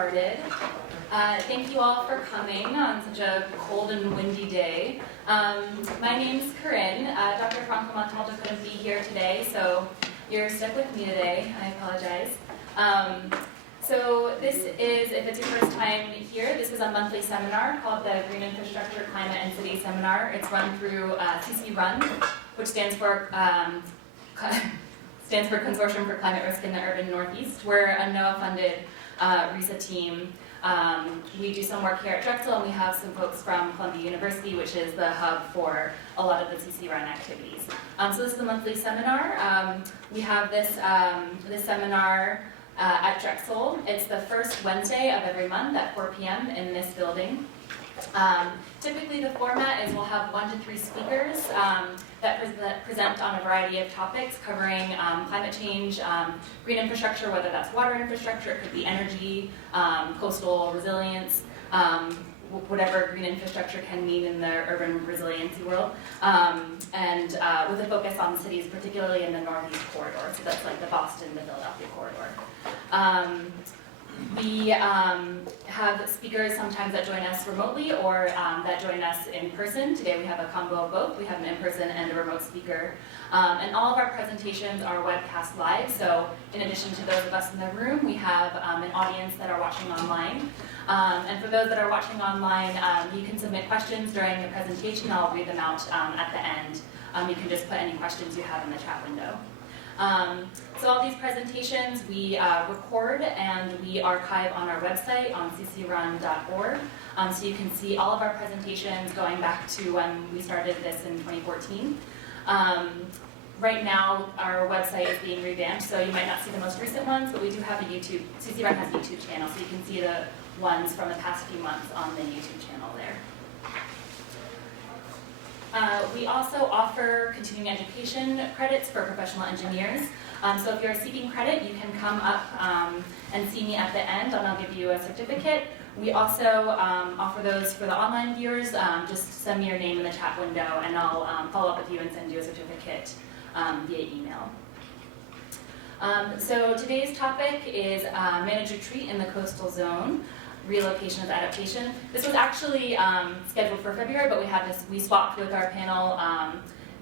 started. Thank you all for coming on such a cold and windy day. My name's Corinne. Dr. Franco Montalto couldn't be here today, so you're stuck with me today. I apologize. So this is, if it's your first time here, this is a monthly seminar called the Green Infrastructure, Climate and City Seminar. It's run through CCRUN, which stands for Consortium for Climate Risk in the Urban Northeast. We're a NOAA-funded RISA team. We do some work here at Drexel, and we have some folks from Columbia University, which is the hub for a lot of the CCRUN activities. So this is the monthly seminar. We have this seminar at Drexel. It's the first Wednesday of every month at 4 p.m. in this building. Typically the format is we'll have 1 to 3 speakers that present on a variety of topics covering climate change, green infrastructure, whether that's water infrastructure, it could be energy, coastal resilience, whatever green infrastructure can mean in the urban resiliency world, and with a focus on cities, particularly in the Northeast corridor, so that's like the Boston to Philadelphia corridor. We have speakers sometimes that join us remotely or that join us in person. Today we have a combo of both. We have an in-person and a remote speaker. And all of our presentations are webcast live, so in addition to those of us in the room, we have an audience that are watching online. And for those that are watching online, you can submit questions during the presentation. I'll read them out at the end. You can just put any questions you have in the chat window. So all these presentations we record and we archive on our website on ccrun.org. So you can see all of our presentations going back to when we started this in 2014. Right now our website is being revamped, so you might not see the most recent ones, but we do have a YouTube, CCRUN has a YouTube channel, so you can see the ones from the past few months on the YouTube channel there. We also offer continuing education credits for professional engineers. So if you're seeking credit, you can come up and see me at the end, and I'll give you a certificate. We also offer those for the online viewers. Just send me your name in the chat window, and I'll follow up with you and send you a certificate via email. So today's topic is managed retreat in the coastal zone. Relocation as adaptation. This was actually scheduled for February, but we swapped with our panel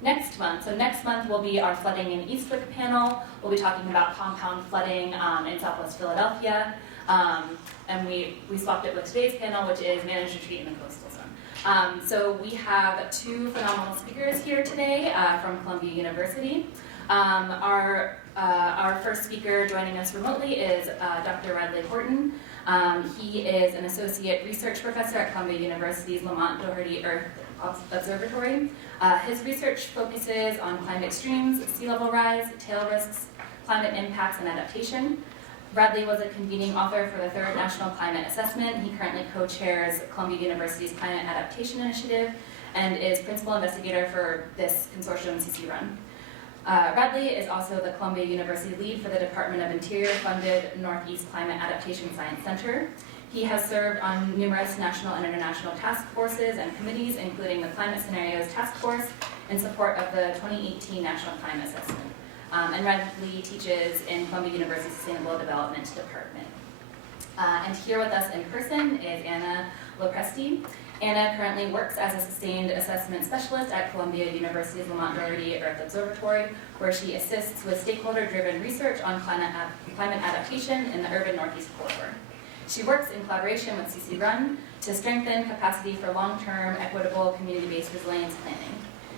next month. So next month will be our flooding in Eastwick panel. We'll be talking about compound flooding in Southwest Philadelphia. And we swapped it with today's panel, which is managed retreat in the coastal zone. So we have 2 phenomenal speakers here today from Columbia University. Our first speaker joining us remotely is Dr. Radley Horton. He is an associate research professor at Columbia University's Lamont Doherty Earth Observatory. His research focuses on climate extremes, sea level rise, tail risks, climate impacts, and adaptation. Radley was a convening author for the 3rd National Climate Assessment. He currently co-chairs Columbia University's Climate Adaptation Initiative and is principal investigator for this consortium, CCRUN. Radley is also the Columbia University lead for the Department of Interior-funded Northeast Climate Adaptation Science Center. He has served on numerous national and international task forces and committees, including the Climate Scenarios Task Force, in support of the 2018 National Climate Assessment. And Radley teaches in Columbia University's Sustainable Development Department. And here with us in person is Anna Lopresti. Anna currently works as a sustained assessment specialist at Columbia University's Lamont Doherty Earth Observatory, where she assists with stakeholder-driven research on climate adaptation in the urban Northeast corridor. She works in collaboration with CCRUN to strengthen capacity for long-term, equitable, community-based resilience planning.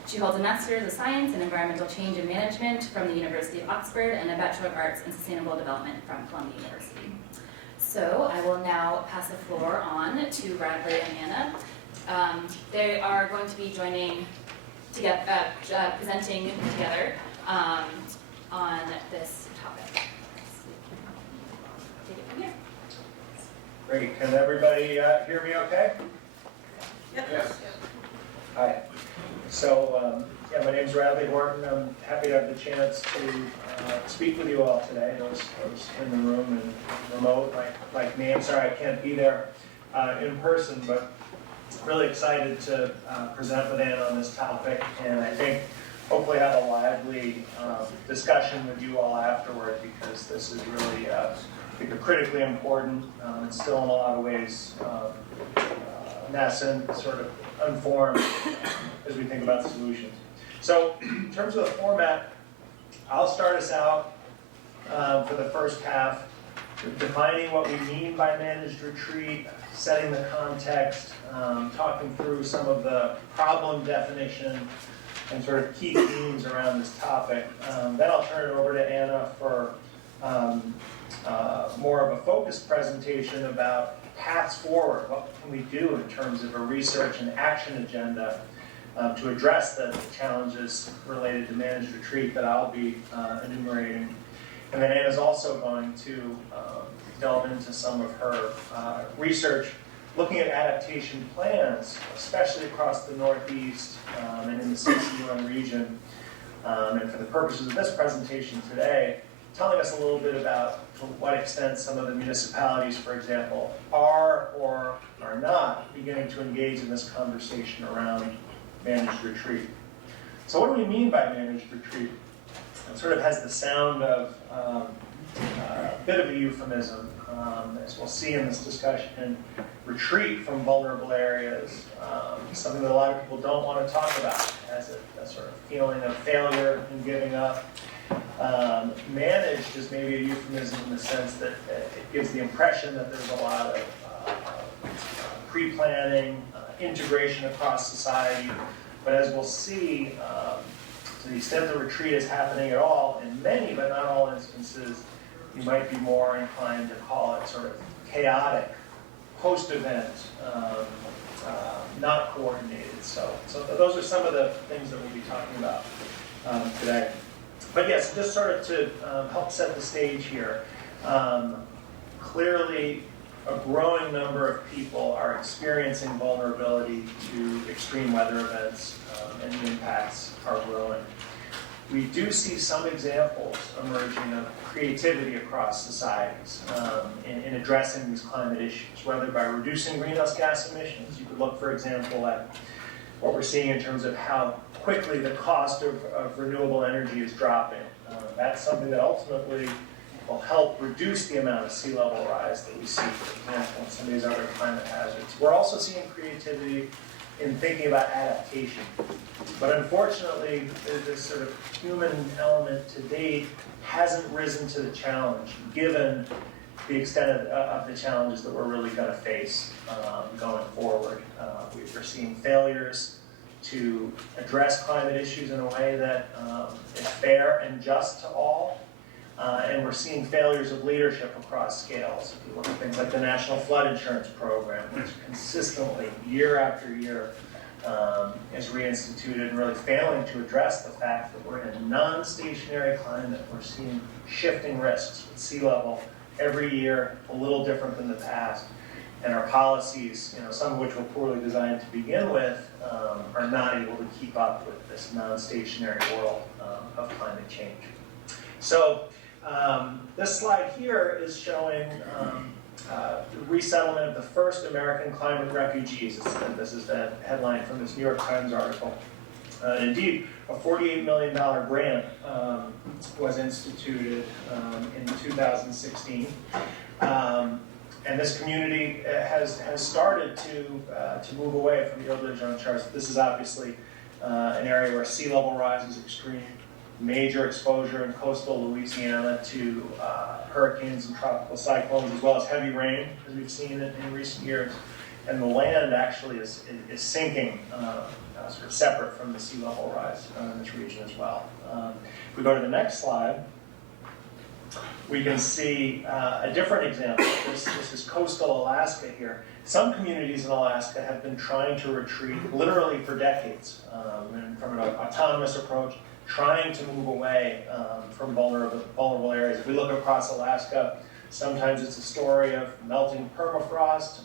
She holds a Master's of Science in Environmental Change and Management from the University of Oxford and a Bachelor of Arts in Sustainable Development from Columbia University. So I will now pass the floor on to Radley and Anna. They are going to be joining together, presenting together on this topic. Take it from here. Great. Can everybody hear me okay? Yep. Yes. Hi. So, yeah, my name's Radley Horton. I'm happy to have the chance to speak with you all today. Those in the room and remote, like me. I'm sorry I can't be there in person, but really excited to present with Anna on this topic. And I think hopefully have a lively discussion with you all afterward, because this is really, I think, critically important. It's still in a lot of ways nascent, sort of unformed as we think about solutions. So in terms of the format, I'll start us out for the first half, defining what we mean by managed retreat, setting the context, talking through some of the problem definition and sort of key themes around this topic. Then I'll turn it over to Anna for more of a focused presentation about paths forward. What can we do in terms of a research and action agenda to address the challenges related to managed retreat that I'll be enumerating. And then Anna's also going to delve into some of her research looking at adaptation plans, especially across the Northeast and in the CCRUN region. And for the purposes of this presentation today, telling us a little bit about to what extent some of the municipalities, for example, are or are not beginning to engage in this conversation around managed retreat. So what do we mean by managed retreat? It sort of has the sound of a bit of a euphemism, as we'll see in this discussion. Retreat from vulnerable areas, something that a lot of people don't want to talk about. It has a sort of feeling of failure and giving up. Managed is maybe a euphemism in the sense that it gives the impression that there's a lot of pre-planning, integration across society. But as we'll see, to the extent the retreat is happening at all, in many but not all instances, you might be more inclined to call it sort of chaotic, post-event, not coordinated. So those are some of the things that we'll be talking about today. But yes, just sort of to help set the stage here, clearly a growing number of people are experiencing vulnerability to extreme weather events, and the impacts are growing. We do see some examples emerging of creativity across societies in addressing these climate issues, whether by reducing greenhouse gas emissions. You could look, for example, at what we're seeing in terms of how quickly the cost of renewable energy is dropping. That's something that ultimately will help reduce the amount of sea level rise that we see, for example, in some of these other climate hazards. We're also seeing creativity in thinking about adaptation. But unfortunately, this sort of human element to date hasn't risen to the challenge, given the extent of the challenges that we're really going to face going forward. We're seeing failures to address climate issues in a way that is fair and just to all. And we're seeing failures of leadership across scales. If you look at things like the National Flood Insurance Program, which consistently, year after year, is reinstituted and really failing to address the fact that we're in a non-stationary climate. We're seeing shifting risks with sea level every year, a little different than the past. And our policies, some of which were poorly designed to begin with, are not able to keep up with this non-stationary world of climate change. So this slide here is showing the resettlement of the first American climate refugees. This is the headline from this New York Times article. Indeed, a $48 million grant was instituted in 2016. And this community has started to move away from the Ile-de-Jean charts. This is obviously an area where sea level rise is extreme, major exposure in coastal Louisiana to hurricanes and tropical cyclones, as well as heavy rain, as we've seen in recent years. And the land actually is sinking, sort of separate from the sea level rise in this region as well. If we go to the next slide, we can see a different example. This is coastal Alaska here. Some communities in Alaska have been trying to retreat literally for decades, and from an autonomous approach, trying to move away from vulnerable areas. If we look across Alaska, sometimes it's a story of melting permafrost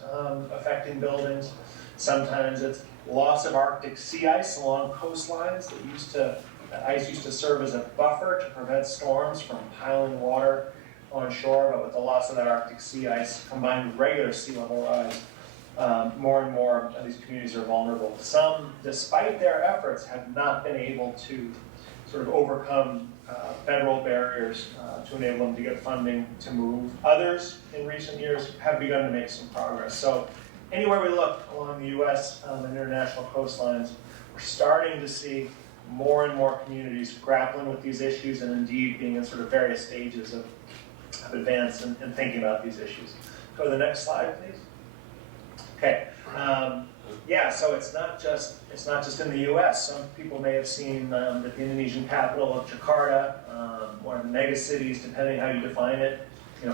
affecting buildings. Sometimes it's loss of Arctic sea ice along coastlines that ice used to serve as a buffer to prevent storms from piling water on shore, but with the loss of that Arctic sea ice combined with regular sea level rise, more and more of these communities are vulnerable. Some, despite their efforts, have not been able to sort of overcome federal barriers to enable them to get funding to move. Others in recent years have begun to make some progress. So anywhere we look along the US and international coastlines, we're starting to see more and more communities grappling with these issues and indeed being in sort of various stages of advance and thinking about these issues. Go to the next slide, please. Okay. Yeah, so it's not just in the U.S. Some people may have seen that the Indonesian capital of Jakarta, one of the mega cities, depending how you define it,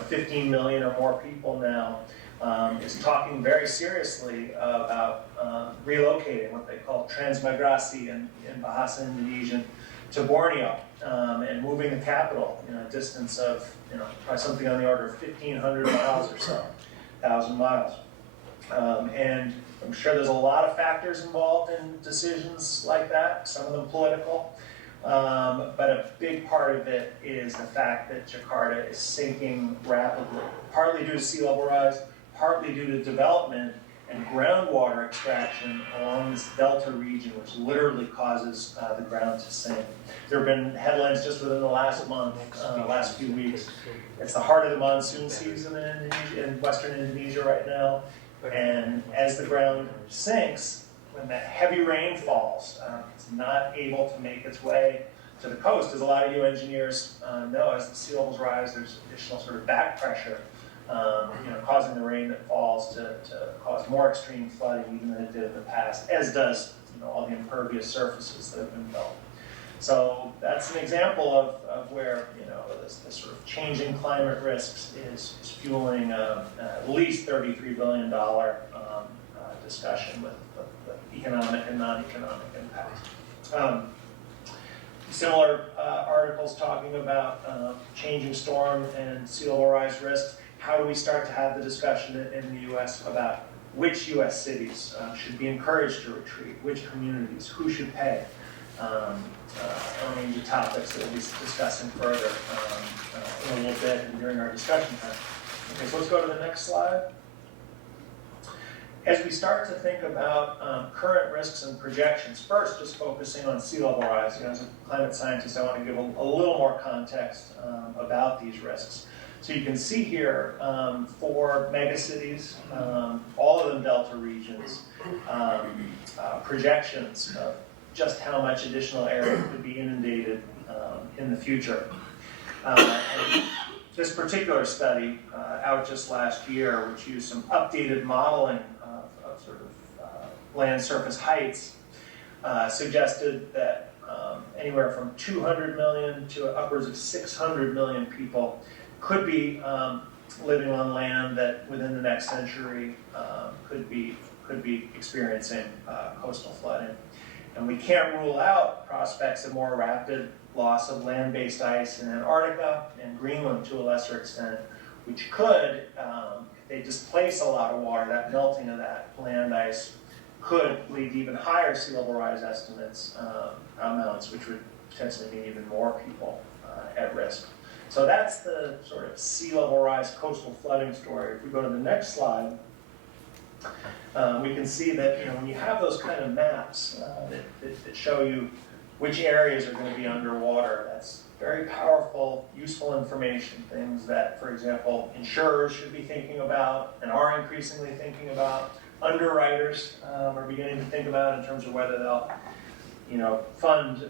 15 million or more people now, is talking very seriously about relocating, what they call transmigrasi in Bahasa Indonesian, to Borneo and moving the capital a distance of probably something on the order of 1,500 miles or so, 1,000 miles. And I'm sure there's a lot of factors involved in decisions like that, some of them political, but a big part of it is the fact that Jakarta is sinking rapidly, partly due to sea level rise, partly due to development and groundwater extraction along this delta region, which literally causes the ground to sink. There have been headlines just within the last month, last few weeks. It's the heart of the monsoon season in western Indonesia right now. And as the ground sinks, when that heavy rain falls, it's not able to make its way to the coast. As a lot of you engineers know, as the sea levels rise, there's additional sort of back pressure, causing the rain that falls to cause more extreme flooding even than it did in the past, as does all the impervious surfaces that have been built. So that's an example of where this sort of changing climate risks is fueling at least $33 billion discussion with economic and non-economic impacts. Similar articles talking about changing storm and sea level rise risks. How do we start to have the discussion in the U.S. about which U.S. cities should be encouraged to retreat, which communities, who should pay? A range of topics that we'll be discussing further in a little bit and during our discussion time. Okay, so let's go to the next slide. As we start to think about current risks and projections, first just focusing on sea level rise. As a climate scientist, I want to give a little more context about these risks. So you can see here 4 megacities, all of them delta regions, projections of just how much additional area could be inundated in the future. And this particular study, out just last year, which used some updated modeling of sort of land surface heights, suggested that anywhere from 200 million to upwards of 600 million people could be living on land that within the next century could be experiencing coastal flooding. And we can't rule out prospects of more rapid loss of land-based ice in Antarctica and Greenland to a lesser extent, which could, if they displace a lot of water, that melting of that land ice could lead to even higher sea level rise estimates, amounts, which would potentially mean even more people at risk. So that's the sort of sea level rise coastal flooding story. If we go to the next slide, we can see that when you have those kind of maps that show you which areas are going to be underwater, that's very powerful, useful information, things that, for example, insurers should be thinking about and are increasingly thinking about. Underwriters are beginning to think about in terms of whether they'll fund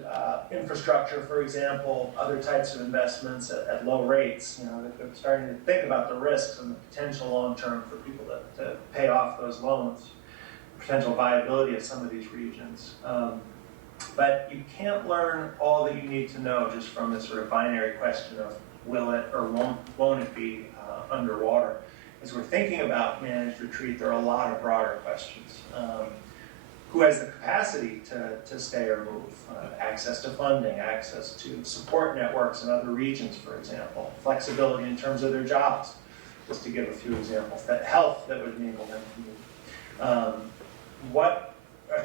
infrastructure, for example, other types of investments at low rates. They're starting to think about the risks and the potential long-term for people to pay off those loans, potential viability of some of these regions. But you can't learn all that you need to know just from this sort of binary question of will it or won't it be underwater. As we're thinking about managed retreat, there are a lot of broader questions. Who has the capacity to stay or move? Access to funding, access to support networks in other regions, for example. Flexibility in terms of their jobs, just to give a few examples. That health that would enable them to move. What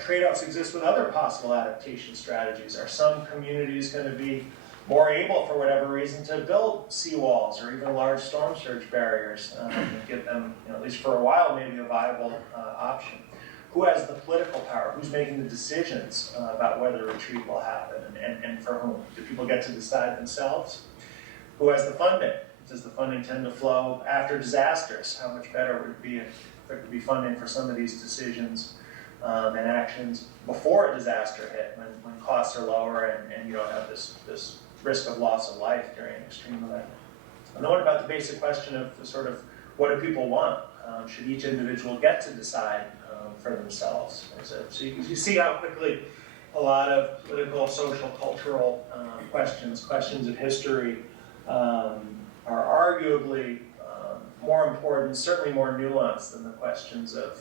trade-offs exist with other possible adaptation strategies? Are some communities going to be more able, for whatever reason, to build seawalls or even large storm surge barriers and give them, at least for a while, maybe a viable option? who has the political power, who's making the decisions about whether a retreat will happen, and for whom? Do people get to decide themselves? Who has the funding? Does the funding tend to flow after disasters? How much better would it be if there could be funding for some of these decisions and actions before a disaster hit, when costs are lower and you don't have this risk of loss of life during an extreme event? And then what about the basic question of sort of what do people want? Should each individual get to decide for themselves? So you see how quickly a lot of political, social, cultural questions of history are arguably more important, certainly more nuanced than the questions of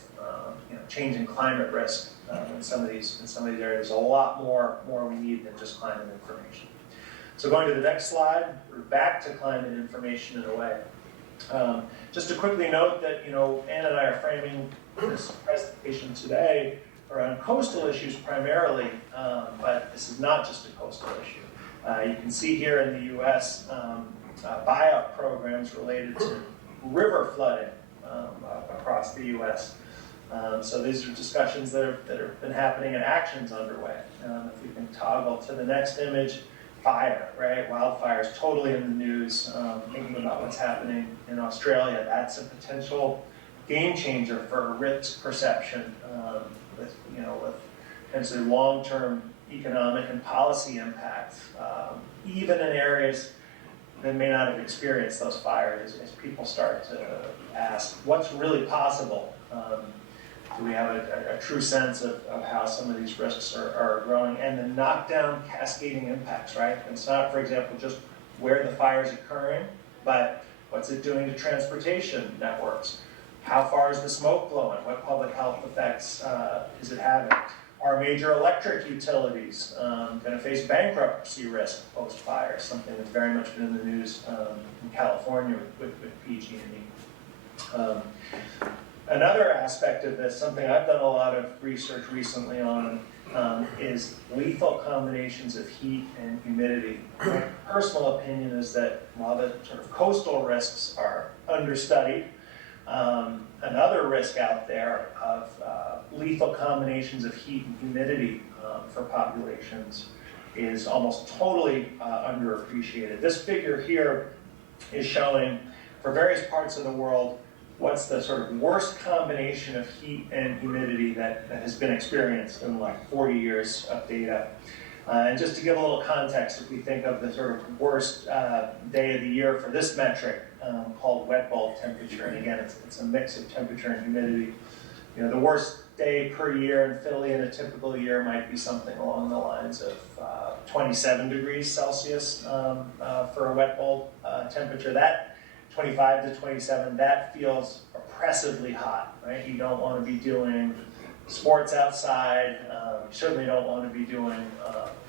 changing climate risk in some of these areas. There's a lot more we need than just climate information. So going to the next slide, we're back to climate information in a way. Just to quickly note that Ann and I are framing this presentation today around coastal issues primarily, but this is not just a coastal issue. You can see here in the U.S. Buyout programs related to river flooding across the U.S. So these are discussions that have been happening and actions underway. If we can toggle to the next image, fire, right? Wildfires totally in the news. Thinking about what's happening in Australia, that's a potential game changer for risk perception with potentially long-term economic and policy impacts, even in areas that may not have experienced those fires, as people start to ask, what's really possible? Do we have a true sense of how some of these risks are growing? And the knockdown cascading impacts, right? It's not, for example, just where the fire is occurring, but what's it doing to transportation networks? How far is the smoke blowing? What public health effects is it having? Are major electric utilities going to face bankruptcy risk post-fire? Something that's very much been in the news in California with PG&E. Another aspect of this, something I've done a lot of research recently on, is lethal combinations of heat and humidity. My personal opinion is that while the sort of coastal risks are understudied, another risk out there of lethal combinations of heat and humidity for populations is almost totally underappreciated. This figure here is showing, for various parts of the world, what's the sort of worst combination of heat and humidity that has been experienced in like 40 years of data. And just to give a little context, if we think of the sort of worst day of the year for this metric called wet bulb temperature, and again, it's a mix of temperature and humidity. The worst day per year in Philly in a typical year might be something along the lines of 27 degrees Celsius for a wet bulb temperature. That 25 to 27, that feels oppressively hot, right? You don't want to be doing sports outside. You certainly don't want to be doing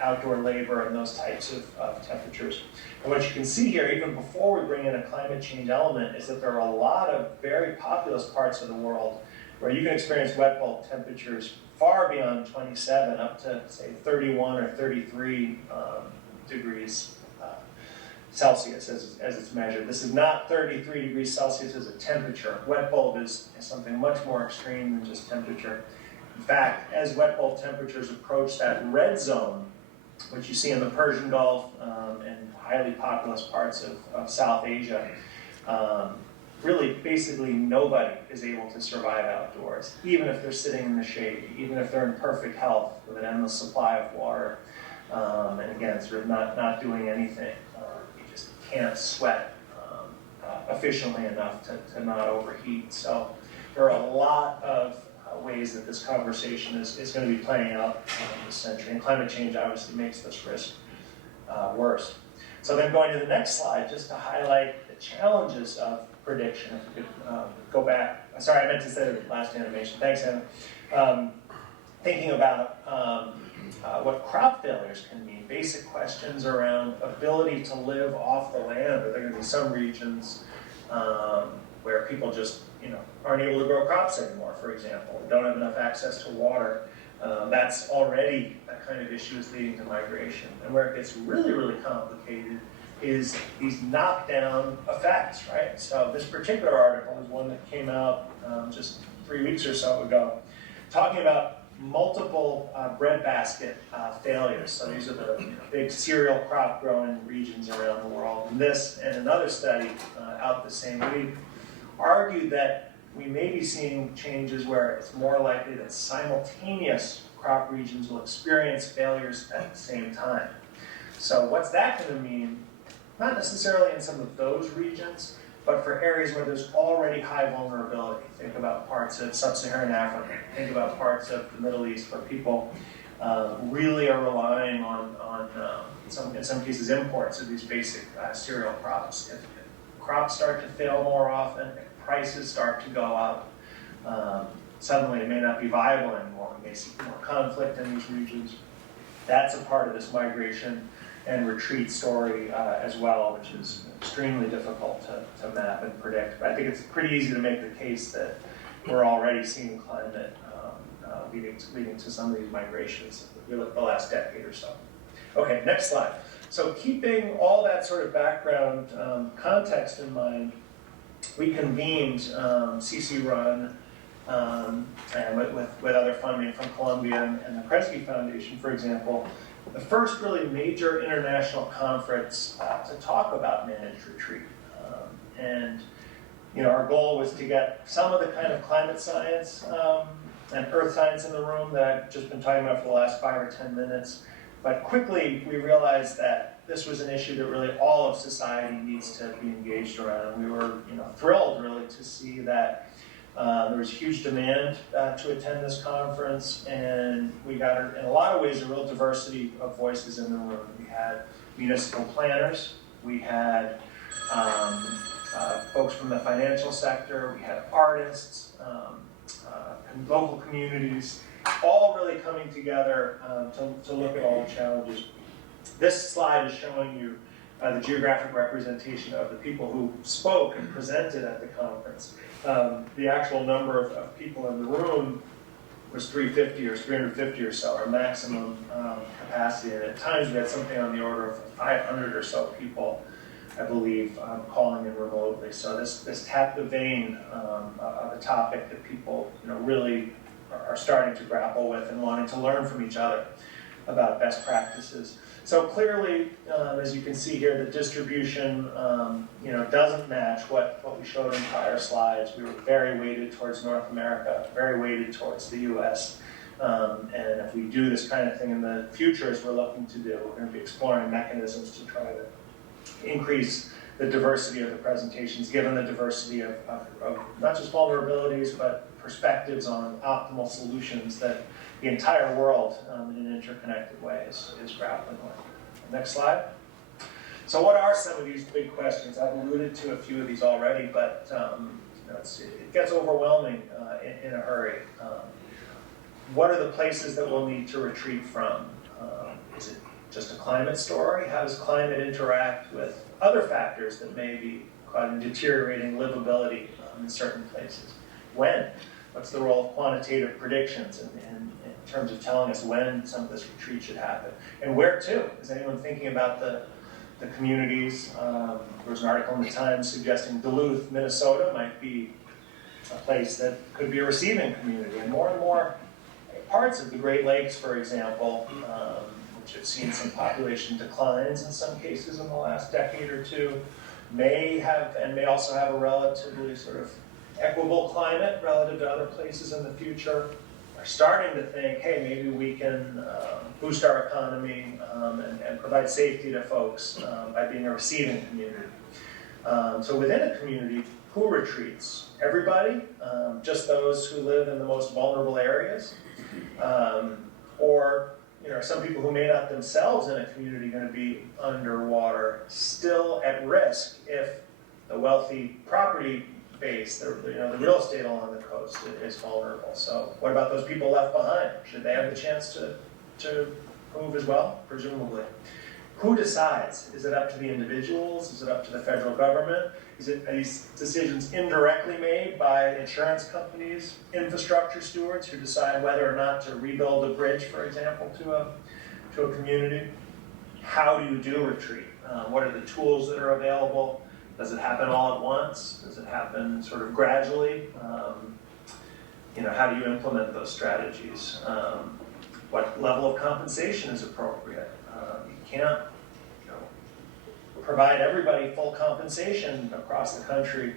outdoor labor and those types of temperatures. And what you can see here, even before we bring in a climate change element, is that there are a lot of very populous parts of the world where you can experience wet bulb temperatures far beyond 27, up to, say, 31 or 33 degrees Celsius as it's measured. This is not 33 degrees Celsius as a temperature. Wet bulb is something much more extreme than just temperature. In fact, as wet bulb temperatures approach that red zone, which you see in the Persian Gulf and highly populous parts of South Asia, really basically nobody is able to survive outdoors, even if they're sitting in the shade, even if they're in perfect health with an endless supply of water, and again, sort of not doing anything. Can't sweat efficiently enough to not overheat. So there are a lot of ways that this conversation is going to be playing out this century. And climate change obviously makes this risk worse. So then going to the next slide, just to highlight the challenges of prediction. If we could go back. Sorry, I meant to say the last animation. Thanks, Anna. Thinking about what crop failures can mean, basic questions around ability to live off the land. Are there going to be some regions where people just aren't able to grow crops anymore, for example, don't have enough access to water? That's already a kind of issue is leading to migration. And where it gets really, really complicated is these knockdown effects, right? So this particular article is one that came out just 3 weeks or so ago. talking about multiple breadbasket failures. So these are the big cereal crop growing regions around the world. And this and another study out the same week argued that we may be seeing changes where it's more likely that simultaneous crop regions will experience failures at the same time. So what's that going to mean? Not necessarily in some of those regions, but for areas where there's already high vulnerability. Think about parts of sub-Saharan Africa. Think about parts of the Middle East where people really are relying on in some cases, imports of these basic cereal crops. If crops start to fail more often, if prices start to go up, suddenly it may not be viable anymore. We may see more conflict in these regions. That's a part of this migration and retreat story as well, which is extremely difficult to map and predict. But I think it's pretty easy to make the case that we're already seeing climate leading to some of these migrations in the last decade or so. Okay, next slide. So keeping all that sort of background context in mind, we convened CCRUN and with other funding from Columbia and the Kresge Foundation, for example, the first really major international conference to talk about managed retreat. And our goal was to get some of the kind of climate science and earth science in the room that I've just been talking about for the last 5 or 10 minutes. But quickly we realized that this was an issue that really all of society needs to be engaged around. And we were thrilled really to see that there was huge demand to attend this conference, and we got, in a lot of ways, a real diversity of voices in the room. We had municipal planners, we had folks from the financial sector, we had artists, local communities, all really coming together to look at all the challenges. This slide is showing you the geographic representation of the people who spoke and presented at the conference. The actual number of people in the room was 350 or 350 or so, our maximum capacity. And at times we had something on the order of 500 or so people, I believe, calling in remotely. So this tapped the vein of a topic that people really are starting to grapple with and wanting to learn from each other about best practices. So clearly, as you can see here, the distribution doesn't match what we showed in prior slides. We were very weighted towards North America, very weighted towards the US. And if we do this kind of thing in the future, as we're looking to do, we're going to be exploring mechanisms to try to increase the diversity of the presentations, given the diversity of not just vulnerabilities, but perspectives on optimal solutions that the entire world in an interconnected way is grappling with. Next slide. So what are some of these big questions? I've alluded to a few of these already, but it gets overwhelming in a hurry. What are the places that we'll need to retreat from? Is it just a climate story? How does climate interact with other factors that may be causing deteriorating livability in certain places? When? What's the role of quantitative predictions in terms of telling us when some of this retreat should happen? And where to? Is anyone thinking about the communities? There was an article in the Times suggesting Duluth, Minnesota might be a place that could be a receiving community. And more parts of the Great Lakes, for example, which have seen some population declines in some cases in the last decade or two, may also have a relatively sort of equable climate relative to other places in the future, are starting to think, hey, maybe we can boost our economy and provide safety to folks by being a receiving community. So within a community, who retreats? Everybody? Just those who live in the most vulnerable areas? Or some people who may not themselves in a community going to be underwater, still at risk if the wealthy property base, the real estate along the coast is vulnerable. So what about those people left behind? Should they have the chance to move as well? Presumably. Who decides? Is it up to the individuals? Is it up to the federal government? Are these decisions indirectly made by insurance companies, infrastructure stewards who decide whether or not to rebuild a bridge, for example, to a community? How do you do retreat? What are the tools that are available? Does it happen all at once? Does it happen sort of gradually? how do you implement those strategies? What level of compensation is appropriate? You can't provide everybody full compensation across the country,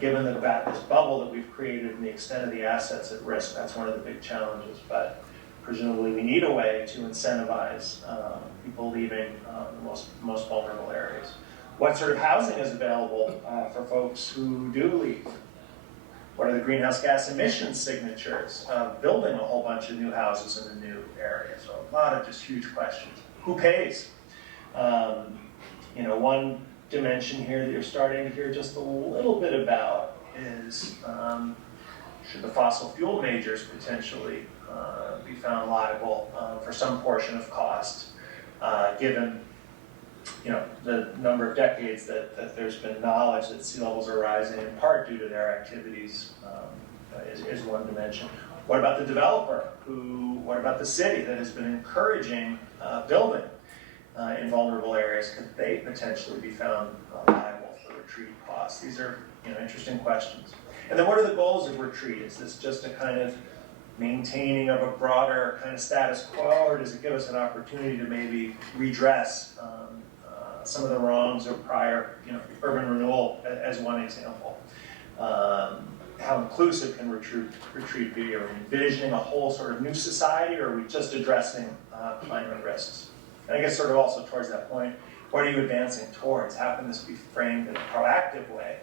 given this bubble that we've created and the extent of the assets at risk. That's one of the big challenges, but presumably we need a way to incentivize people leaving the most vulnerable areas. What sort of housing is available for folks who do leave? What are the greenhouse gas emissions signatures of building a whole bunch of new houses in a new area? So a lot of just huge questions. Who pays? One dimension here that you're starting to hear just a little bit about is should the fossil fuel majors potentially be found liable for some portion of cost, given the number of decades that there's been knowledge that sea levels are rising in part due to their activities is one dimension. What about the developer? What about the city that has been encouraging building in vulnerable areas? Could they potentially be found liable for retreat costs? These are interesting questions. And then what are the goals of retreat? Is this just a kind of maintaining of a broader kind of status quo, or does it give us an opportunity to maybe redress some of the wrongs of prior urban renewal as one example? How inclusive can retreat be? Are we envisioning a whole sort of new society, or are we just addressing climate risks? And I guess sort of also towards that point, what are you advancing towards? How can this be framed in a proactive way?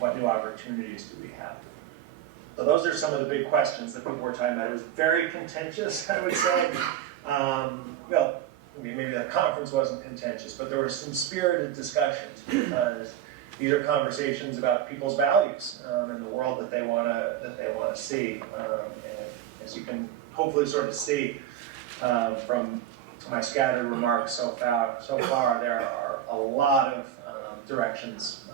What new opportunities do we have? So those are some of the big questions that people were talking about. It was very contentious, I would say. Well, maybe the conference wasn't contentious, but there were some spirited discussions because these are conversations about people's values and the world that they want to see. And as you can hopefully sort of see from my scattered remarks so far, there are a lot of directions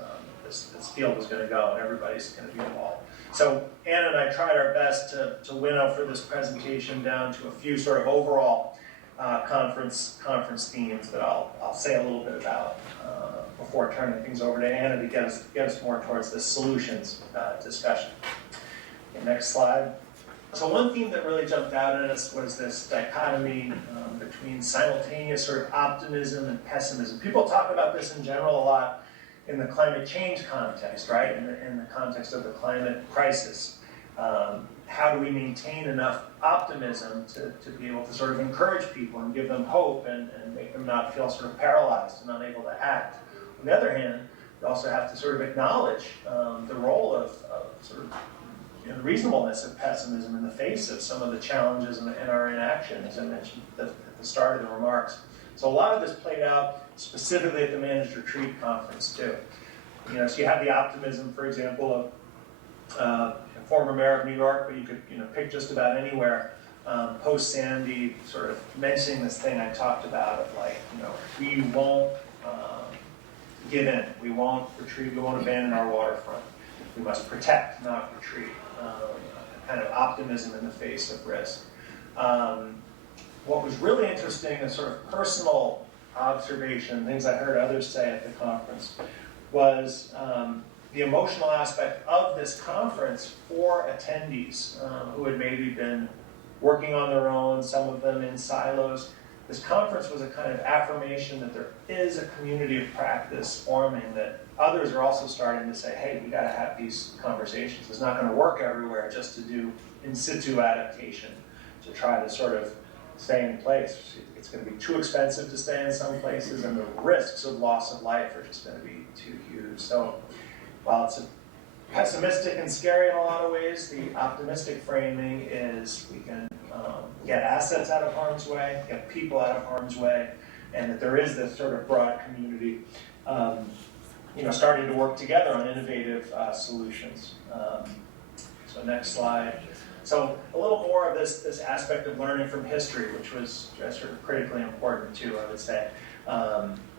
this field is going to go, and everybody's going to be involved. So Anna and I tried our best to winnow for this presentation down to a few sort of overall conference themes that I'll say a little bit about before turning things over to Anna to get us more towards the solutions discussion. Okay, next slide. So one theme that really jumped out at us was this dichotomy between simultaneous sort of optimism and pessimism. People talk about this in general a lot in the climate change context, right? In the context of the climate crisis. How do we maintain enough optimism to be able to sort of encourage people and give them hope and make them not feel sort of paralyzed and unable to act? On the other hand, we also have to sort of acknowledge the role of sort of the reasonableness of pessimism in the face of some of the challenges in our inaction, as I mentioned at the start of the remarks. So a lot of this played out specifically at the Managed Retreat Conference too. So you have the optimism, for example, of former mayor of New York, but you could pick just about anywhere post-Sandy, sort of mentioning this thing I talked about of like, we won't give in, we won't retreat, we won't abandon our waterfront. We must protect, not retreat. Kind of optimism in the face of risk. What was really interesting is sort of personal observation, things I heard others say at the conference, was the emotional aspect of this conference for attendees who had maybe been working on their own, some of them in silos. This conference was a kind of affirmation that there is a community of practice forming, that others are also starting to say, hey, we got to have these conversations. It's not going to work everywhere just to do in situ adaptation, to try to sort of stay in place. It's going to be too expensive to stay in some places, and the risks of loss of life are just going to be too huge. So while it's pessimistic and scary in a lot of ways, the optimistic framing is we can get assets out of harm's way, get people out of harm's way, and that there is this sort of broad community starting to work together on innovative solutions. So next slide. So a little more of this aspect of learning from history, which was sort of critically important too, I would say.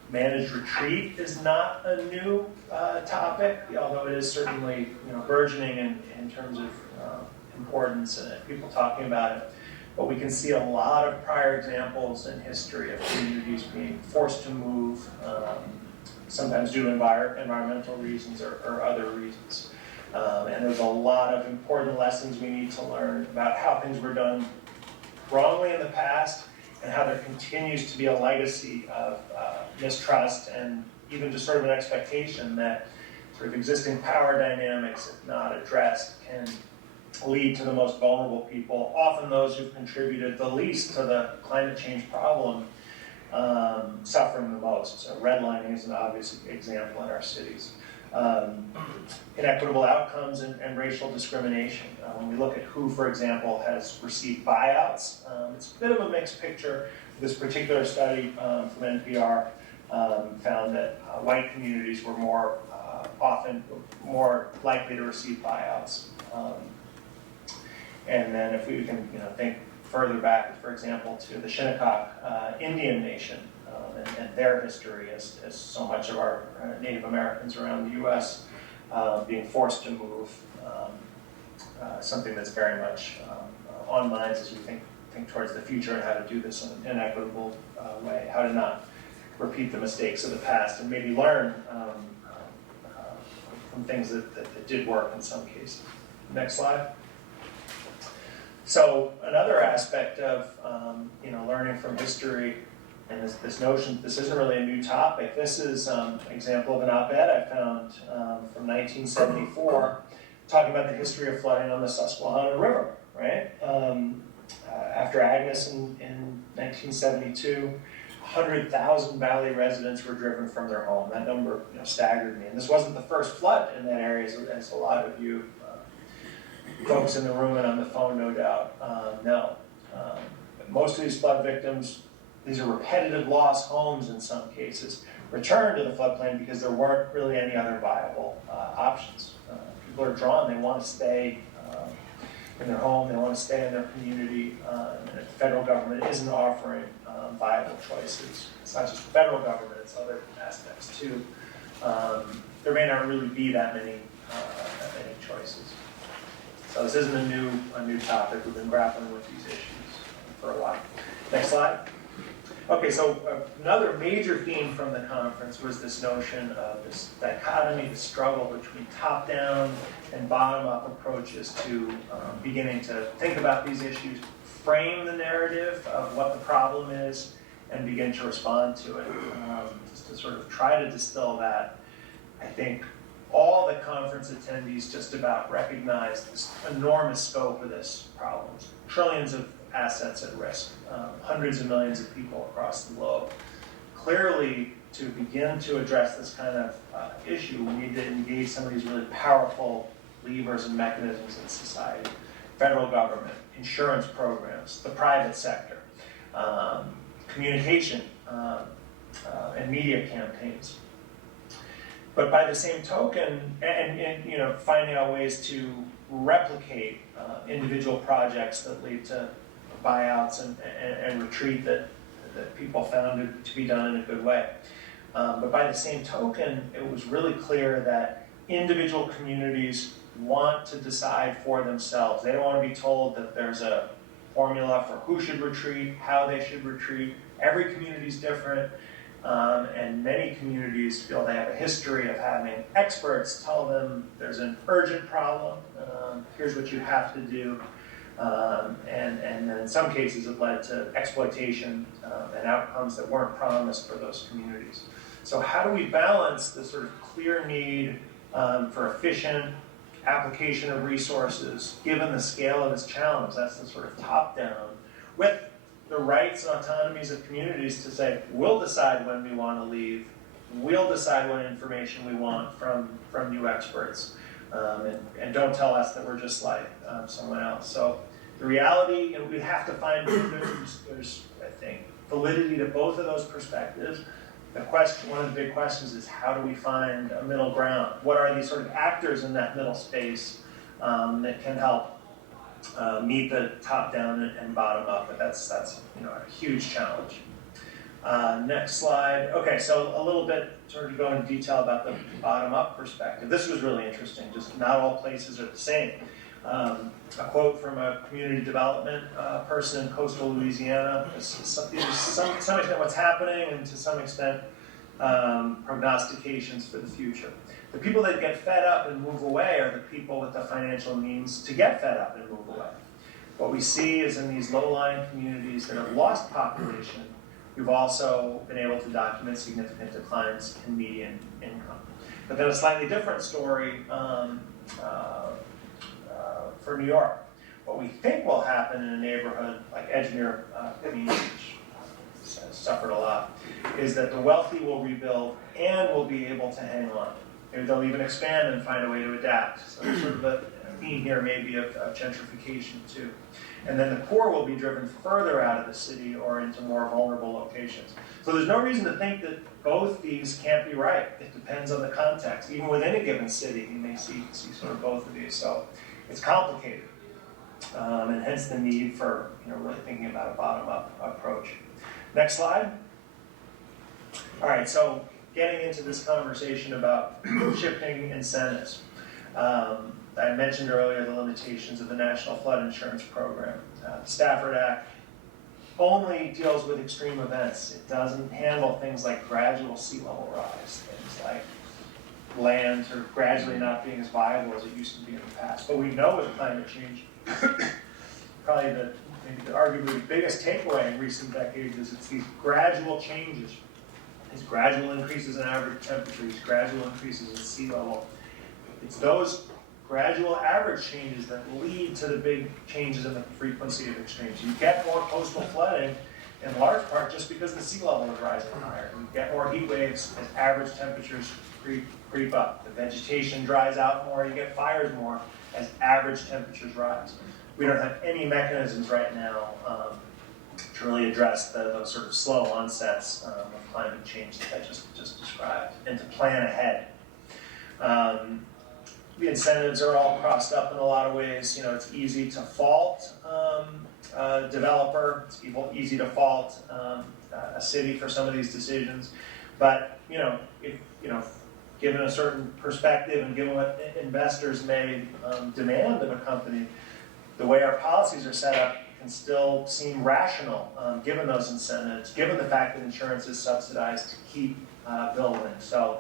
Managed retreat is not a new topic, although it is certainly burgeoning in terms of importance and people talking about it. But we can see a lot of prior examples in history of communities being forced to move, sometimes due to environmental reasons or other reasons. And there's a lot of important lessons we need to learn about how things were done wrongly in the past and how there continues to be a legacy of mistrust and even just sort of an expectation that sort of existing power dynamics, if not addressed, can lead to the most vulnerable people, often those who've contributed the least to the climate change problem, suffering the most. So redlining is an obvious example in our cities. Inequitable outcomes and racial discrimination. When we look at who, for example, has received buyouts, it's a bit of a mixed picture. This particular study from NPR found that white communities were often more likely to receive buyouts. And then if we can think further back, for example, to the Shinnecock Indian Nation and their history as so much of our Native Americans around the U.S. Being forced to move, something that's very much on minds as we think towards the future and how to do this in an equitable way, how to not repeat the mistakes of the past and maybe learn from things that did work in some cases. Next slide. So another aspect of learning from history and this notion, this isn't really a new topic. This is an example of an op-ed I found from 1974 talking about the history of flooding on the Susquehanna River, right? After Agnes in 1972, 100,000 Valley residents were driven from their home. That number staggered me. And this wasn't the first flood in that area, as a lot of you folks in the room and on the phone no doubt know. But most of these flood victims, these are repetitive lost homes in some cases, returned to the floodplain because there weren't really any other viable options. People are drawn, they want to stay in their home, they want to stay in their community, and the federal government isn't offering viable choices. It's not just the federal government, it's other aspects too. There may not really be that many choices. So this isn't a new topic. We've been grappling with these issues for a while. Next slide. Okay, so another major theme from the conference was this notion of this dichotomy, the struggle between top-down and bottom-up approaches to beginning to think about these issues, frame the narrative of what the problem is, and begin to respond to it. Just to sort of try to distill that, I think all the conference attendees just about recognize this enormous scope of this problem. Trillions of assets at risk, hundreds of millions of people across the globe. Clearly, to begin to address this kind of issue, we need to engage some of these really powerful levers and mechanisms in society. Federal government, insurance programs, the private sector, communication, and media campaigns. But by the same token, and finding out ways to replicate individual projects that lead to buyouts and retreat that people found it to be done in a good way. But by the same token, it was really clear that individual communities want to decide for themselves. They don't want to be told that there's a formula for who should retreat, how they should retreat. Every community is different. And many communities feel they have a history of having experts tell them there's an urgent problem, here's what you have to do. And then in some cases it led to exploitation and outcomes that weren't promised for those communities. So how do we balance the sort of clear need for efficient application of resources, given the scale of this challenge, that's the sort of top-down, with the rights and autonomies of communities to say, we'll decide when we want to leave, we'll decide what information we want from you experts, and don't tell us that we're just like someone else. So the reality, we have to find, there's, I think, validity to both of those perspectives. The question, one of the big questions is, how do we find a middle ground? What are these sort of actors in that middle space that can help meet the top-down and bottom-up? But that's a huge challenge. Next slide. Okay, so a little bit sort of go into detail about the bottom-up perspective. This was really interesting. Just not all places are the same. A quote from a community development person in coastal Louisiana. To some extent what's happening, and to some extent prognostications for the future. The people that get fed up and move away are the people with the financial means to get fed up and move away. What we see is in these low-lying communities that have lost population, we've also been able to document significant declines in median income. But then a slightly different story for New York. What we think will happen in a neighborhood like Edgemere, which has suffered a lot, is that the wealthy will rebuild and will be able to hang on. Maybe they'll even expand and find a way to adapt. So there's sort of a theme here maybe of gentrification too. And then the poor will be driven further out of the city or into more vulnerable locations. So there's no reason to think that both these can't be right. It depends on the context. Even within a given city, you may see sort of both of these. So it's complicated. And hence the need for really thinking about a bottom-up approach. Next slide. All right, so getting into this conversation about shifting incentives. I mentioned earlier the limitations of the National Flood Insurance Program. The Stafford Act only deals with extreme events. It doesn't handle things like gradual sea level rise, things like land sort of gradually not being as viable as it used to be in the past. But we know with climate change, probably maybe the arguably biggest takeaway in recent decades is it's these gradual changes, these gradual increases in average temperature, these gradual increases in sea level. It's those gradual average changes that lead to the big changes in the frequency of extremes. You get more coastal flooding in large part just because the sea level is rising higher. You get more heat waves as average temperatures creep up. The vegetation dries out more, you get fires more as average temperatures rise. We don't have any mechanisms right now to really address those sort of slow onsets of climate change that I just described, and to plan ahead. The incentives are all crossed up in a lot of ways. It's easy to fault a developer. It's easy to fault a city for some of these decisions. But if given a certain perspective and given what investors may demand of a company, the way our policies are set up can still seem rational, given those incentives, given the fact that insurance is subsidized to keep building. So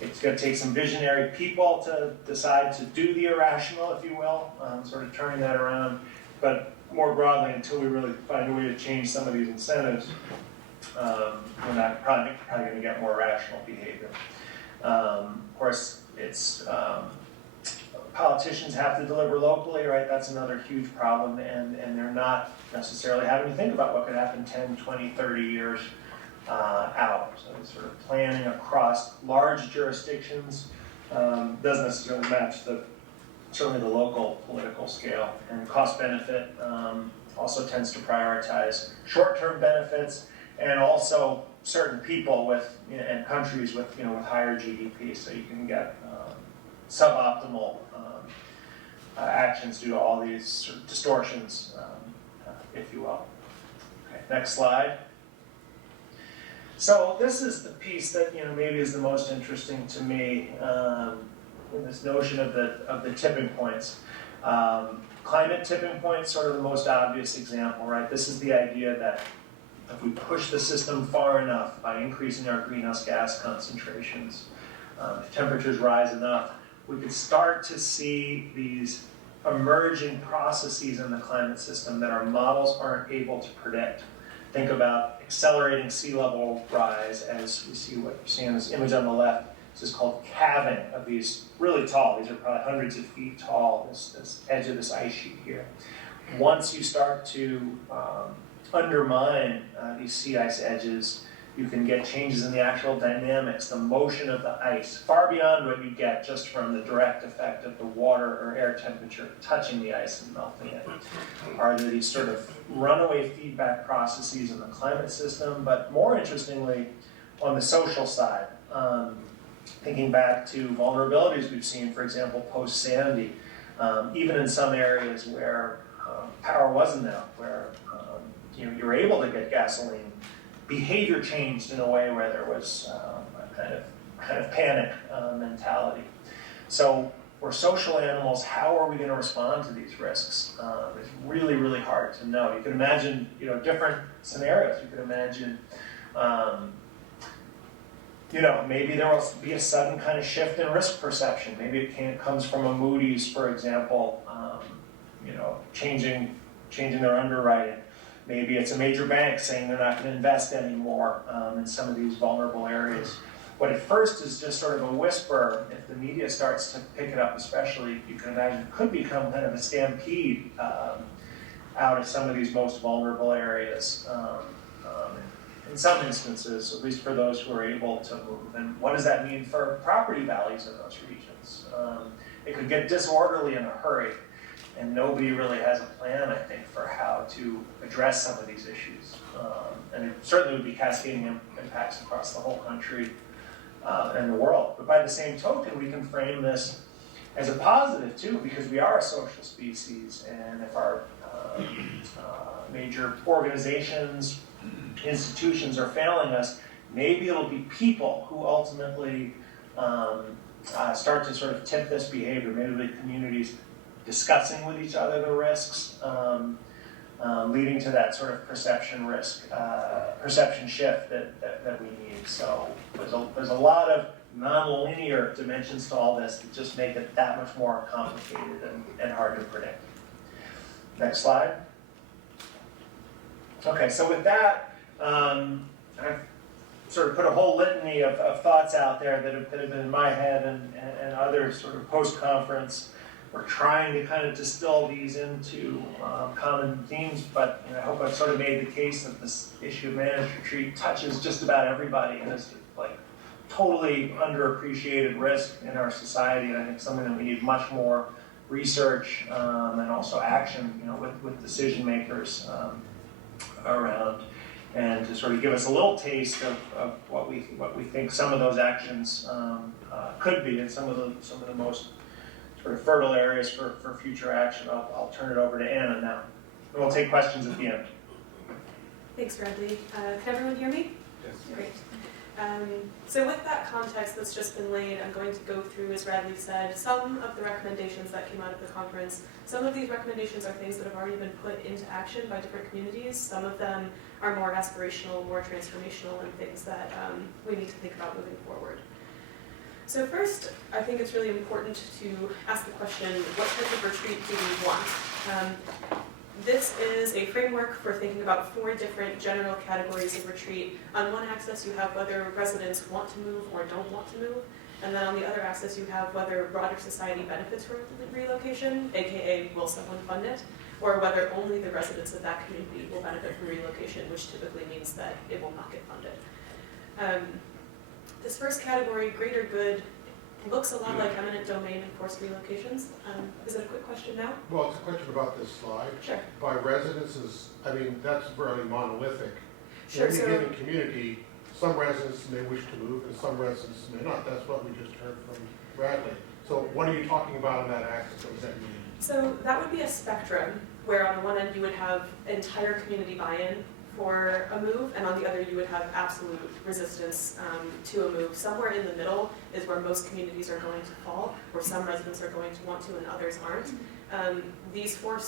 it's going to take some visionary people to decide to do the irrational, if you will, sort of turning that around. But more broadly, until we really find a way to change some of these incentives, we're not probably going to get more rational behavior. Of course, it's politicians have to deliver locally, right? That's another huge problem, and they're not necessarily having to think about what could happen 10, 20, 30 years out. So it's sort of planning across large jurisdictions doesn't necessarily match certainly the local political scale. And cost benefit also tends to prioritize short-term benefits and also certain people and countries with higher GDP, so you can get suboptimal actions due to all these sort of distortions, if you will. Okay, next slide. So this is the piece that maybe is the most interesting to me in this notion of the tipping points. Climate tipping points, sort of the most obvious example, right? This is the idea that if we push the system far enough by increasing our greenhouse gas concentrations, if temperatures rise enough, we could start to see these emerging processes in the climate system that our models aren't able to predict. Think about accelerating sea level rise, as we see what you see in this image on the left. This is called calving of these really tall. These are probably hundreds of feet tall, this edge of this ice sheet here. Once you start to undermine these sea ice edges, you can get changes in the actual dynamics, the motion of the ice, far beyond what you get just from the direct effect of the water or air temperature touching the ice and melting it. Are there these sort of runaway feedback processes in the climate system? But more interestingly, on the social side, thinking back to vulnerabilities we've seen, for example, post-Sandy, even in some areas where power wasn't out, where you were able to get gasoline, behavior changed in a way where there was a kind of panic mentality. So we're social animals. How are we going to respond to these risks? It's really, really hard to know. You can imagine, different scenarios. You can imagine maybe there will be a sudden kind of shift in risk perception. Maybe it comes from a Moody's, for example, changing their underwriting. Maybe it's a major bank saying they're not going to invest anymore in some of these vulnerable areas. What at first is just sort of a whisper, if the media starts to pick it up especially, you can imagine it could become kind of a stampede out of some of these most vulnerable areas. In some instances, at least for those who are able to move. And what does that mean for property values in those regions? It could get disorderly in a hurry, and nobody really has a plan, I think, for how to address some of these issues. And it certainly would be cascading impacts across the whole country and the world. But by the same token, we can frame this as a positive too, because we are a social species, and if our major organizations, institutions are failing us, maybe it'll be people who ultimately start to sort of tip this behavior. Maybe it'll be communities discussing with each other the risks, leading to that sort of perception shift that we need. So there's a lot of non-linear dimensions to all this that just make it that much more complicated and hard to predict. Next slide. Okay, so with that, I've sort of put a whole litany of thoughts out there that have been in my head and others sort of post-conference. We're trying to kind of distill these into common themes, but I hope I've sort of made the case that this issue of managed retreat touches just about everybody and is like totally underappreciated risk in our society, and I think something that we need much more research and also action, with decision makers around, and to sort of give us a little taste of what we think some of those actions could be, and some of the most sort of fertile areas for future action. I'll turn it over to Anna now, and we'll take questions at the end. Thanks, Bradley. Can everyone hear me? Yes. Great. So with that context that's just been laid, I'm going to go through, as Bradley said, some of the recommendations that came out of the conference. Some of these recommendations are things that have already been put into action by different communities. Some of them are more aspirational, more transformational, and things that we need to think about moving forward. So first, I think it's really important to ask the question, what type of retreat do we want? This is a framework for thinking about 4 different general categories of retreat. On one axis, you have whether residents want to move or don't want to move. And then on the other axis, you have whether broader society benefits from relocation, aka will someone fund it, or whether only the residents of that community will benefit from relocation, which typically means that it will not get funded. This first category, greater good, looks a lot like eminent domain and forced relocations. Is it a quick question now? Well, it's a question about this slide. Sure. By residences, that's very monolithic. Sure. In any given community, some residents may wish to move and some residents may not. That's what we just heard from Bradley. So what are you talking about on that axis? What does that mean? So that would be a spectrum where on one end you would have entire community buy-in for a move, and on the other you would have absolute resistance to a move. Somewhere in the middle is where most communities are going to fall, where some residents are going to want to and others aren't. These four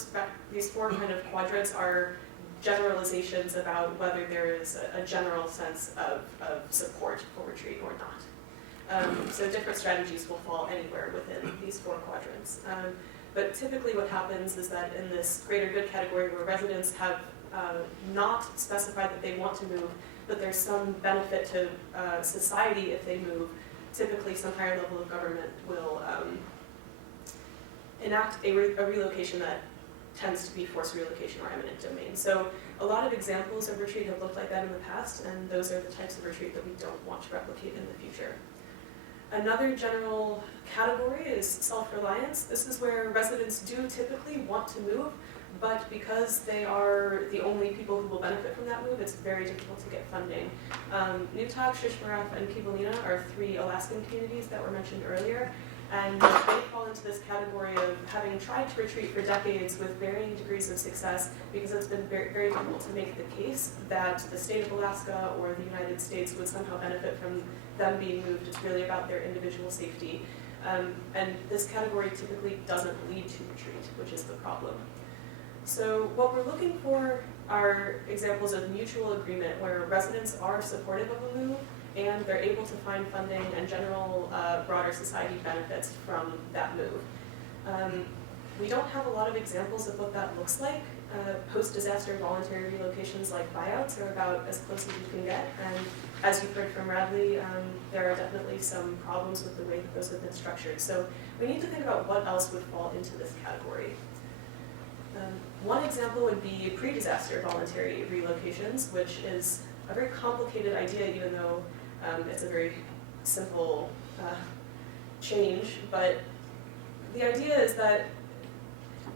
kind of quadrants are generalizations about whether there is a general sense of support for retreat or not. So different strategies will fall anywhere within these 4 quadrants. But typically what happens is that in this greater good category where residents have not specified that they want to move, but there's some benefit to society if they move, typically some higher level of government will enact a relocation that tends to be forced relocation or eminent domain. So a lot of examples of retreat have looked like that in the past, and those are the types of retreat that we don't want to replicate in the future. Another general category is self-reliance. This is where residents do typically want to move, but because they are the only people who will benefit from that move, it's very difficult to get funding. Newtok, Shishmaref, and Kivalina are 3 Alaskan communities that were mentioned earlier, and they fall into this category of having tried to retreat for decades with varying degrees of success because it's been very, very difficult to make the case that the state of Alaska or the United States would somehow benefit from them being moved. It's really about their individual safety. And this category typically doesn't lead to retreat, which is the problem. So what we're looking for are examples of mutual agreement where residents are supportive of a move and they're able to find funding and general broader society benefits from that move. We don't have a lot of examples of what that looks like. Post-disaster voluntary relocations like buyouts are about as close as you can get, and as you've heard from Radley, there are definitely some problems with the way that those have been structured. So we need to think about what else would fall into this category. One example would be pre-disaster voluntary relocations, which is a very complicated idea, even though it's a very simple change. But the idea is that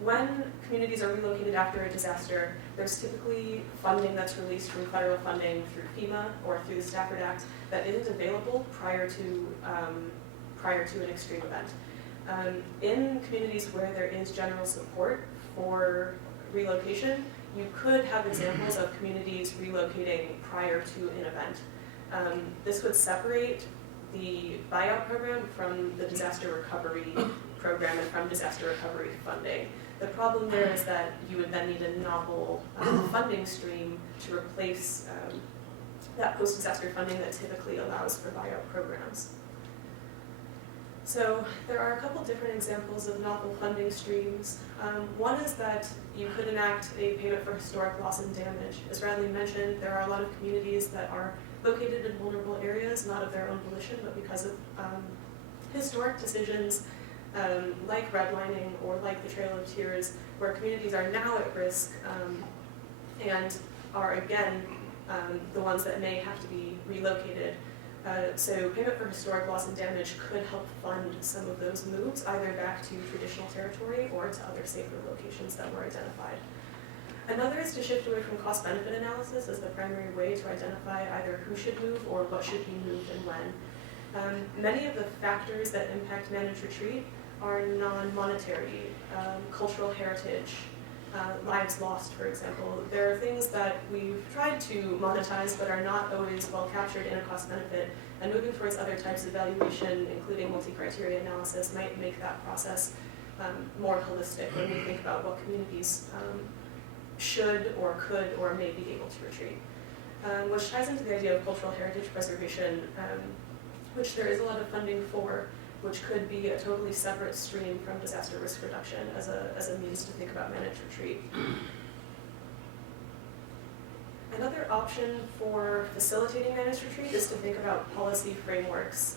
when communities are relocated after a disaster, there's typically funding that's released from federal funding through FEMA or through the Stafford Act that isn't available prior to an extreme event. In communities where there is general support for relocation, you could have examples of communities relocating prior to an event. This would separate the buyout program from the disaster recovery program and from disaster recovery funding. The problem there is that you would then need a novel funding stream to replace that post-disaster funding that typically allows for buyout programs. So there are a couple different examples of novel funding streams. One is that you could enact a payment for historic loss and damage. As Radley mentioned, there are a lot of communities that are located in vulnerable areas, not of their own volition, but because of historic decisions like redlining or like the Trail of Tears, where communities are now at risk and are again the ones that may have to be relocated. So payment for historic loss and damage could help fund some of those moves, either back to traditional territory or to other safer locations that were identified. Another is to shift away from cost-benefit analysis as the primary way to identify either who should move or what should be moved and when. Many of the factors that impact managed retreat are non-monetary, cultural heritage, lives lost, for example. There are things that we've tried to monetize but are not always well captured in a cost-benefit, and moving towards other types of valuation, including multi-criteria analysis, might make that process more holistic when we think about what communities should or could or may be able to retreat. Which ties into the idea of cultural heritage preservation, which there is a lot of funding for, which could be a totally separate stream from disaster risk reduction as a means to think about managed retreat. Another option for facilitating managed retreat is to think about policy frameworks.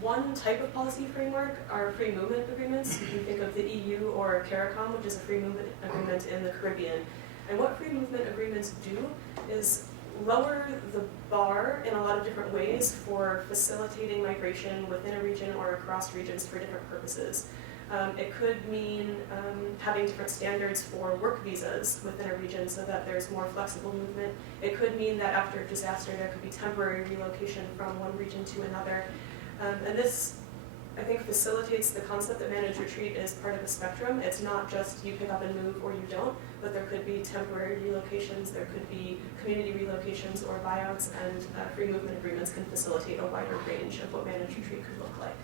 One type of policy framework are free movement agreements. You can think of the EU or CARICOM, which is a free movement agreement in the Caribbean. And what free movement agreements do is lower the bar in a lot of different ways for facilitating migration within a region or across regions for different purposes. It could mean having different standards for work visas within a region so that there's more flexible movement. It could mean that after a disaster there could be temporary relocation from one region to another. And this, I think, facilitates the concept that managed retreat is part of a spectrum. It's not just you pick up and move or you don't, but there could be temporary relocations, there could be community relocations or buyouts, and free movement agreements can facilitate a wider range of what managed retreat could look like.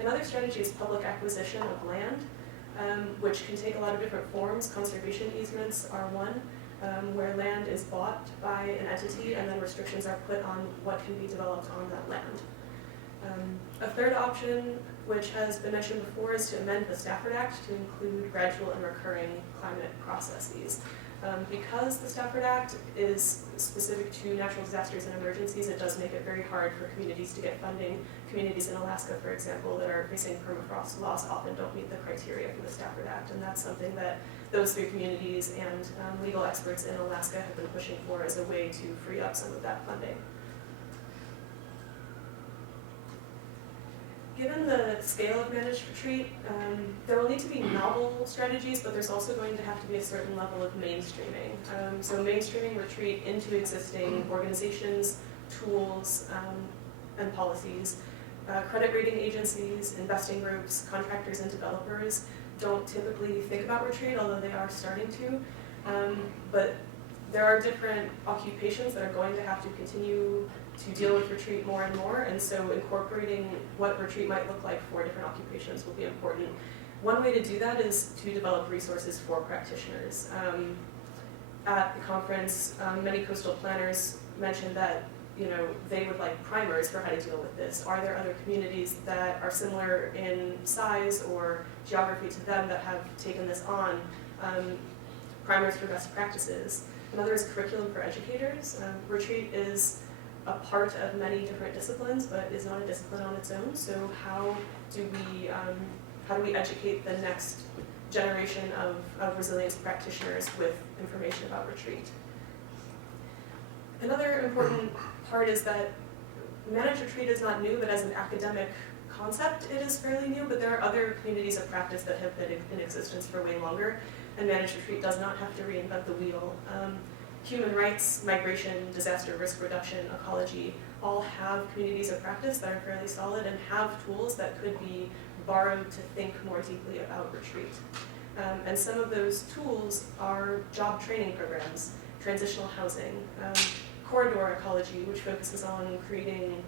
Another strategy is public acquisition of land, which can take a lot of different forms. Conservation easements are one, where land is bought by an entity and then restrictions are put on what can be developed on that land. A third option, which has been mentioned before, is to amend the Stafford Act to include gradual and recurring climate processes. Because the Stafford Act is specific to natural disasters and emergencies, it does make it very hard for communities to get funding. Communities in Alaska, for example, that are facing permafrost loss often don't meet the criteria for the Stafford Act, and that's something that those three communities and legal experts in Alaska have been pushing for as a way to free up some of that funding. Given the scale of managed retreat, there will need to be novel strategies, but there's also going to have to be a certain level of mainstreaming. So mainstreaming retreat into existing organizations, tools, and policies. Credit rating agencies, investing groups, contractors, and developers don't typically think about retreat, although they are starting to. But there are different occupations that are going to have to continue to deal with retreat more and more, and so incorporating what retreat might look like for different occupations will be important. One way to do that is to develop resources for practitioners. At the conference, many coastal planners mentioned that they would like primers for how to deal with this. Are there other communities that are similar in size or geography to them that have taken this on? Primers for best practices. Another is curriculum for educators. Retreat is a part of many different disciplines, but is not a discipline on its own. So how do we educate the next generation of resilience practitioners with information about retreat? Another important part is that managed retreat is not new, but as an academic concept, it is fairly new, but there are other communities of practice that have been in existence for way longer, and managed retreat does not have to reinvent the wheel. Human rights, migration, disaster risk reduction, ecology, all have communities of practice that are fairly solid and have tools that could be borrowed to think more deeply about retreat. And some of those tools are job training programs, transitional housing, corridor ecology, which focuses on creating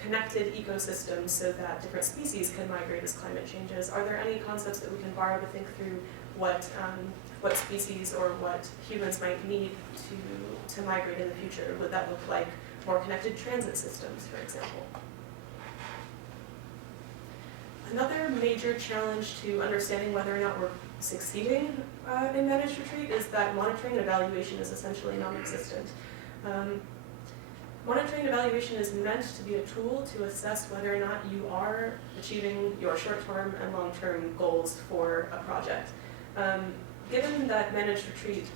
connected ecosystems so that different species can migrate as climate changes. Are there any concepts that we can borrow to think through what species or what humans might need to migrate in the future? Would that look like more connected transit systems, for example? Another major challenge to understanding whether or not we're succeeding in managed retreat is that monitoring and evaluation is essentially non-existent. Monitoring and evaluation is meant to be a tool to assess whether or not you are achieving your short-term and long-term goals for a project. Given that managed retreat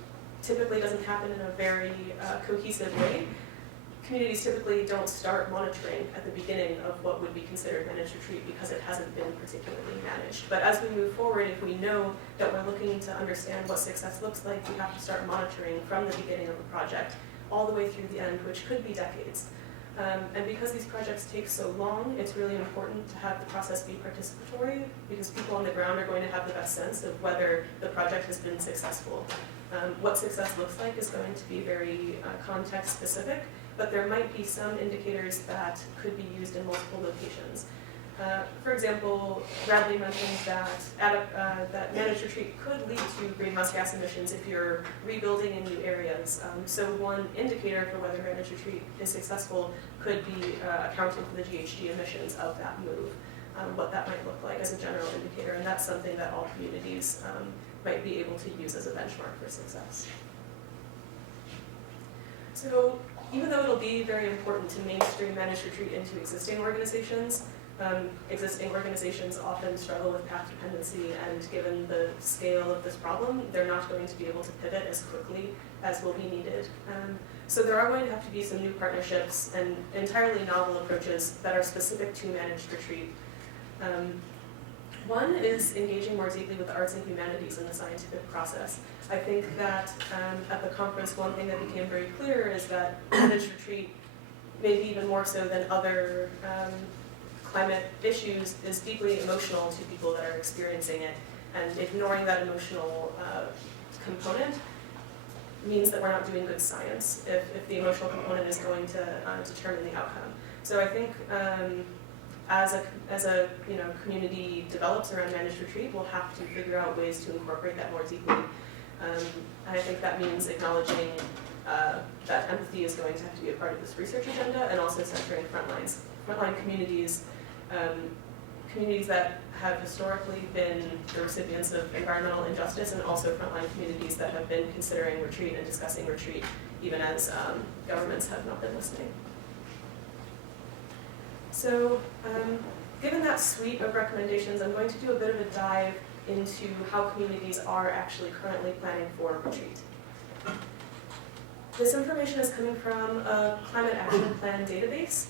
typically doesn't happen in a very cohesive way, communities typically don't start monitoring at the beginning of what would be considered managed retreat because it hasn't been particularly managed. But as we move forward, if we know that we're looking to understand what success looks like, we have to start monitoring from the beginning of a project all the way through the end, which could be decades. And because these projects take so long, it's really important to have the process be participatory, because people on the ground are going to have the best sense of whether the project has been successful. What success looks like is going to be very context specific, but there might be some indicators that could be used in multiple locations. For example, Bradley mentioned that managed retreat could lead to greenhouse gas emissions if you're rebuilding in new areas. So one indicator for whether managed retreat is successful could be accounting for the GHG emissions of that move, what that might look like as a general indicator, and that's something that all communities might be able to use as a benchmark for success. So even though it'll be very important to mainstream managed retreat into existing organizations often struggle with path dependency, and given the scale of this problem, they're not going to be able to pivot as quickly as will be needed. So there are going to have to be some new partnerships and entirely novel approaches that are specific to managed retreat. One is engaging more deeply with the arts and humanities in the scientific process. I think that at the conference, one thing that became very clear is that managed retreat, maybe even more so than other climate issues, is deeply emotional to people that are experiencing it, and ignoring that emotional component means that we're not doing good science if the emotional component is going to determine the outcome. So I think as a community develops around managed retreat, we'll have to figure out ways to incorporate that more deeply. And I think that means acknowledging that empathy is going to have to be a part of this research agenda, and also centering frontline communities, communities that have historically been the recipients of environmental injustice, and also frontline communities that have been considering retreat and discussing retreat, even as governments have not been listening. So, given that suite of recommendations, I'm going to do a bit of a dive into how communities are actually currently planning for retreat. This information is coming from a climate action plan database.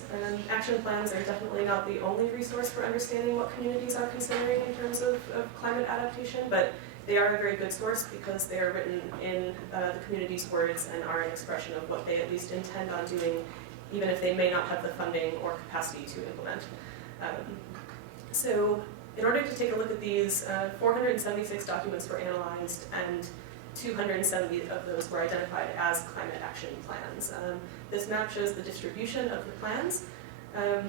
Action plans are definitely not the only resource for understanding what communities are considering in terms of climate adaptation, but they are a very good source because they are written in the community's words and are an expression of what they at least intend on doing, even if they may not have the funding or capacity to implement. So in order to take a look at these, 476 documents were analyzed, and 270 of those were identified as climate action plans. This map shows the distribution of the plans,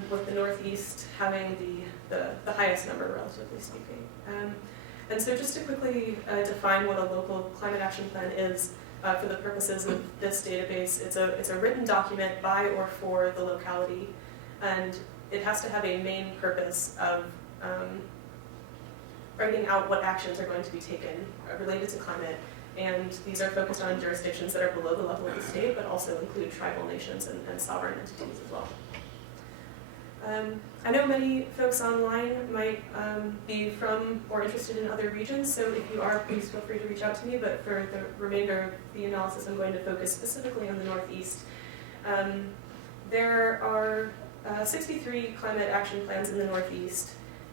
with the Northeast having the highest number, relatively speaking. And so just to quickly define what a local climate action plan is, for the purposes of this database, it's a written document by or for the locality, and it has to have a main purpose of writing out what actions are going to be taken related to climate, and these are focused on jurisdictions that are below the level of the state, but also include tribal nations and sovereign entities as well. I know many folks online might be from or interested in other regions, so if you are, please feel free to reach out to me, but for the remainder of the analysis, I'm going to focus specifically on the Northeast. There are 63 climate action plans in the Northeast,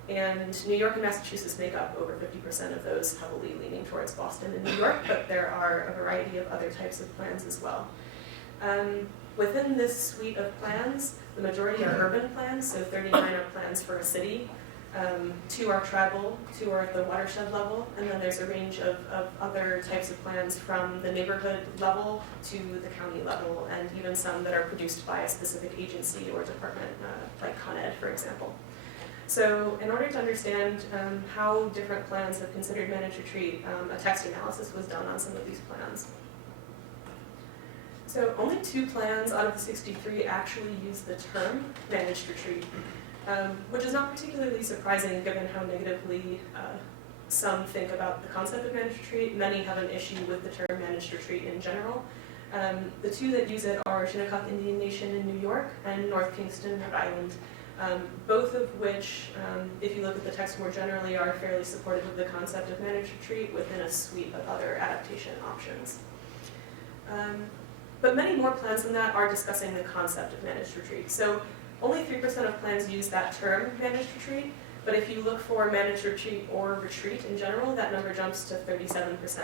and New York and Massachusetts make up over 50% of those, heavily leaning towards Boston and New York, but there are a variety of other types of plans as well. Within this suite of plans, the majority are urban plans, so 39 are plans for a city, 2 are tribal, 2 are at the watershed level, and then there's a range of other types of plans from the neighborhood level to the county level, and even some that are produced by a specific agency or department, like Con Ed, for example. So in order to understand how different plans have considered managed retreat, a text analysis was done on some of these plans. So only 2 plans out of the 63 actually use the term managed retreat, which is not particularly surprising given how negatively some think about the concept of managed retreat. Many have an issue with the term managed retreat in general. The 2 that use it are Shinnecock Indian Nation in New York and North Kingston, Rhode Island, both of which, if you look at the text more generally, are fairly supportive of the concept of managed retreat within a suite of other adaptation options. But many more plans than that are discussing the concept of managed retreat. So only 3% of plans use that term, managed retreat, but if you look for managed retreat or retreat in general, that number jumps to 37%.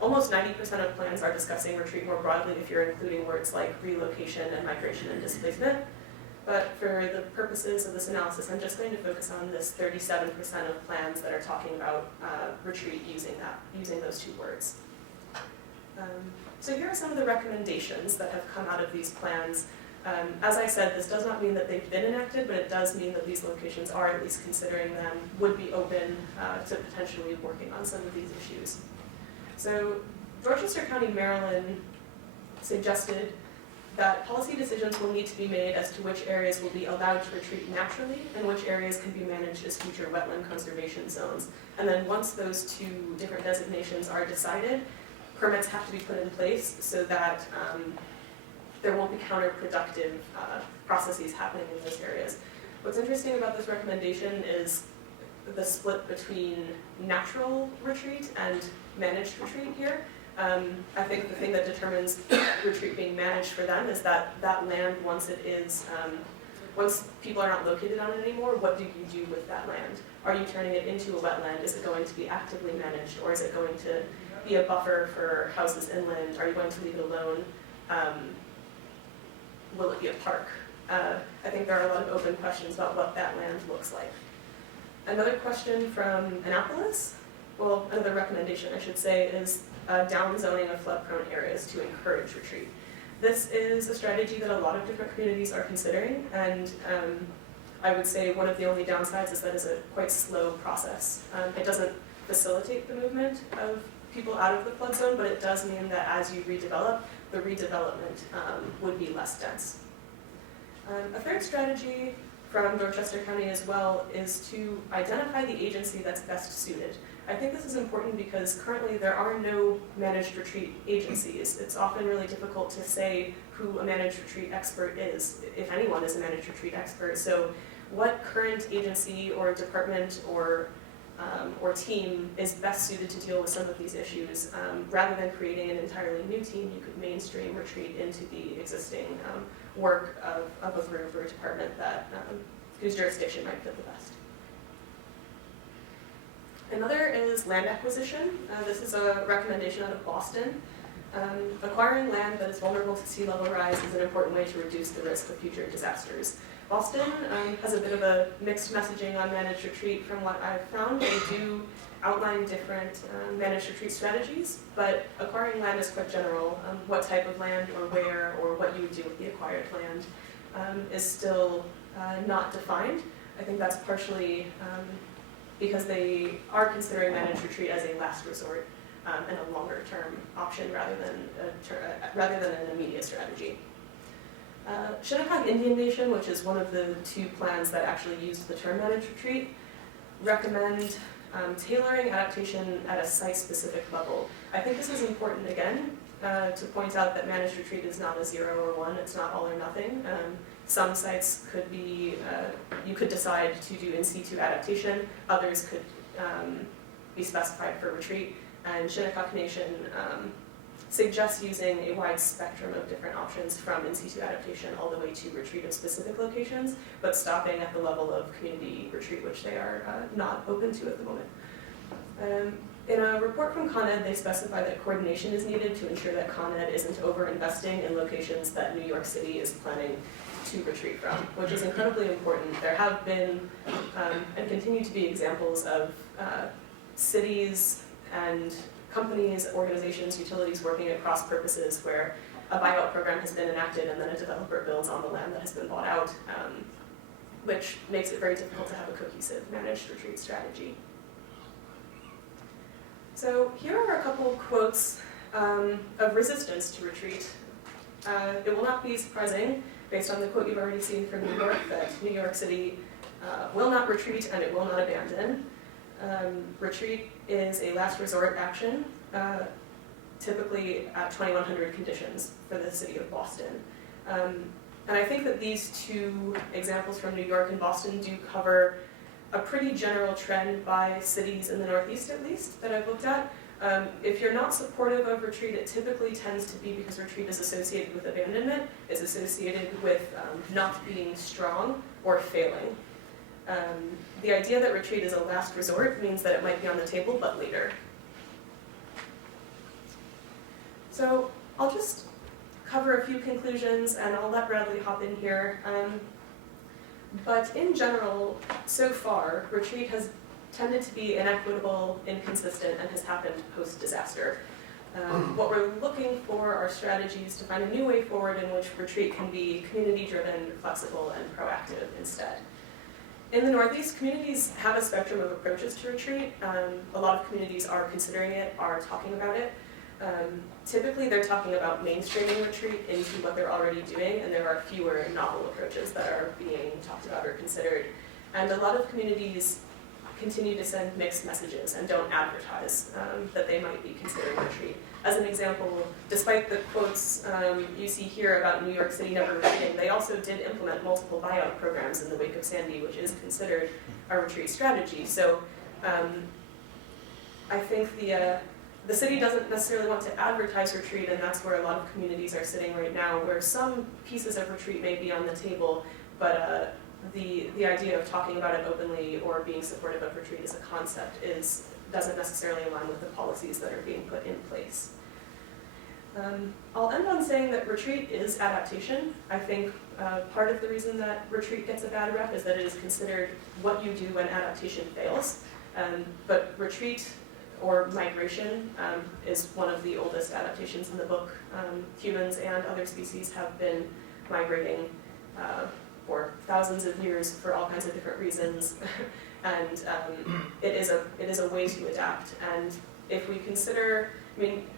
Almost 90% of plans are discussing retreat more broadly if you're including words like relocation and migration and displacement. But for the purposes of this analysis, I'm just going to focus on this 37% of plans that are talking about retreat using those 2 words. So here are some of the recommendations that have come out of these plans. As I said, this does not mean that they've been enacted, but it does mean that these locations are at least considering them, would be open to potentially working on some of these issues. So Dorchester County, Maryland suggested that policy decisions will need to be made as to which areas will be allowed to retreat naturally and which areas can be managed as future wetland conservation zones. And then once those 2 different designations are decided, permits have to be put in place so that there won't be counterproductive processes happening in those areas. What's interesting about this recommendation is the split between natural retreat and managed retreat here. I think the thing that determines retreat being managed for them is that land, once people are not located on it anymore, what do you do with that land? Are you turning it into a wetland? Is it going to be actively managed, or is it going to be a buffer for houses inland? Are you going to leave it alone? Will it be a park? I think there are a lot of open questions about what that land looks like. Another question from Annapolis, well, another recommendation I should say, is downzoning of flood-prone areas to encourage retreat. This is a strategy that a lot of different communities are considering, and I would say one of the only downsides is that it's a quite slow process. It doesn't facilitate the movement of people out of the flood zone, but it does mean that as you redevelop, the redevelopment would be less dense. A third strategy from Dorchester County as well is to identify the agency that's best suited. I think this is important because currently there are no managed retreat agencies. It's often really difficult to say who a managed retreat expert is, if anyone is a managed retreat expert. So what current agency or department or team is best suited to deal with some of these issues? Rather than creating an entirely new team, you could mainstream retreat into the existing work of a group or a department that whose jurisdiction might fit the best. Another is land acquisition. This is a recommendation out of Boston. Acquiring land that is vulnerable to sea level rise is an important way to reduce the risk of future disasters. Boston has a bit of a mixed messaging on managed retreat from what I've found. They do outline different managed retreat strategies, but acquiring land is quite general. What type of land or where or what you would do with the acquired land is still not defined. I think that's partially because they are considering managed retreat as a last resort. and a longer-term option rather than an immediate strategy. Shinnecock Indian Nation, which is one of the 2 plans that actually used the term managed retreat, recommend tailoring adaptation at a site-specific level. I think this is important, again, to point out that managed retreat is not a 0 or 1, it's not all or nothing. Some sites could be, you could decide to do in situ adaptation, others could be specified for retreat, and Shinnecock Nation suggests using a wide spectrum of different options from in situ adaptation all the way to retreat of specific locations, but stopping at the level of community retreat, which they are not open to at the moment. In a report from Con Ed, they specify that coordination is needed to ensure that Con Ed isn't over-investing in locations that New York City is planning to retreat from, which is incredibly important. There have been and continue to be examples of cities and companies, organizations, utilities working at cross purposes where a buyout program has been enacted and then a developer builds on the land that has been bought out, which makes it very difficult to have a cohesive managed retreat strategy. So here are a couple of quotes of resistance to retreat. It will not be surprising, based on the quote you've already seen from New York, that New York City will not retreat and it will not abandon. Retreat is a last resort action, typically at 2100 conditions for the city of Boston. And I think that these 2 examples from New York and Boston do cover a pretty general trend by cities in the Northeast, at least, that I've looked at. If you're not supportive of retreat, it typically tends to be because retreat is associated with abandonment, is associated with not being strong or failing. The idea that retreat is a last resort means that it might be on the table, but later. So I'll just cover a few conclusions, and I'll let Bradley hop in here. But in general, so far, retreat has tended to be inequitable, inconsistent, and has happened post-disaster. What we're looking for are strategies to find a new way forward in which retreat can be community-driven, flexible, and proactive instead. In the Northeast, communities have a spectrum of approaches to retreat. A lot of communities are considering it, are talking about it. Typically, they're talking about mainstreaming retreat into what they're already doing, and there are fewer novel approaches that are being talked about or considered. And a lot of communities continue to send mixed messages and don't advertise that they might be considering retreat. As an example, despite the quotes you see here about New York City never retreating, they also did implement multiple buyout programs in the wake of Sandy, which is considered a retreat strategy. So I think the city doesn't necessarily want to advertise retreat, and that's where a lot of communities are sitting right now, where some pieces of retreat may be on the table, but the idea of talking about it openly or being supportive of retreat as a concept doesn't necessarily align with the policies that are being put in place. I'll end on saying that retreat is adaptation. I think part of the reason that retreat gets a bad rep is that it is considered what you do when adaptation fails. But retreat or migration is one of the oldest adaptations in the book. Humans and other species have been migrating for thousands of years for all kinds of different reasons. And it is a way to adapt. And if we consider,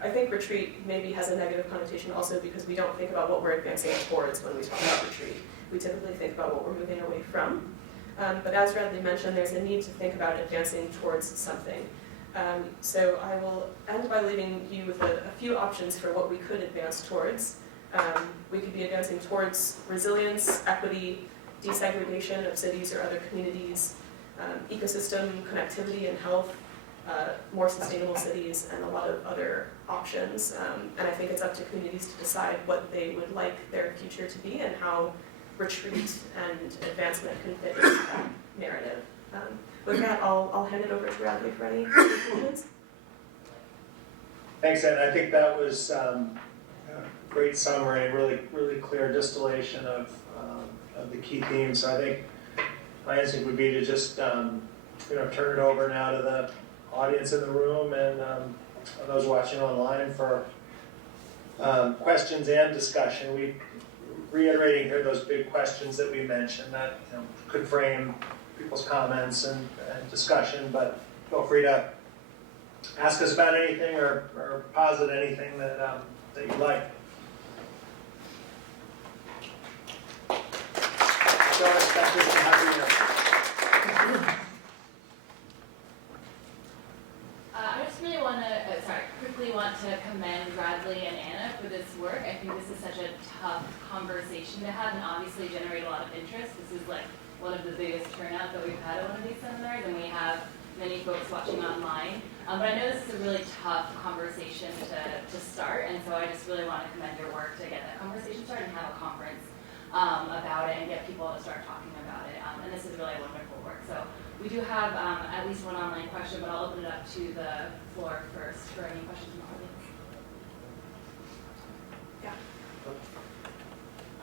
I think retreat maybe has a negative connotation also because we don't think about what we're advancing towards when we talk about retreat. We typically think about what we're moving away from. But as Radley mentioned, there's a need to think about advancing towards something. So I will end by leaving you with a few options for what we could advance towards. We could be advancing towards resilience, equity, desegregation of cities or other communities, ecosystem connectivity and health, more sustainable cities, and a lot of other options. And I think it's up to communities to decide what they would like their future to be and how retreat and advancement can fit into that narrative. With that, I'll hand it over to Radley for any conclusions. Thanks, Ed. I think that was a great summary and really clear distillation of the key themes. So I think my instinct would be to just turn it over now to the audience in the room and those watching online for questions and discussion. We reiterating here those big questions that we mentioned that could frame people's comments and discussion, but feel free to ask us about anything or posit anything that, that you like. Don't expect us to have the answers. I just really want to, quickly want to commend Bradley and Anna for this work. I think this is such a tough conversation to have and obviously generate a lot of interest. This is like one of the biggest turnouts that we've had at one of these seminars, and we have many folks watching online. But I know this is a really tough conversation to start, and so I just really want to commend your work to get that conversation started and have a conference about it and get people to start talking about it. And this is really wonderful work. So we do have at least one online question, but I'll open it up to the floor first for any questions from the audience.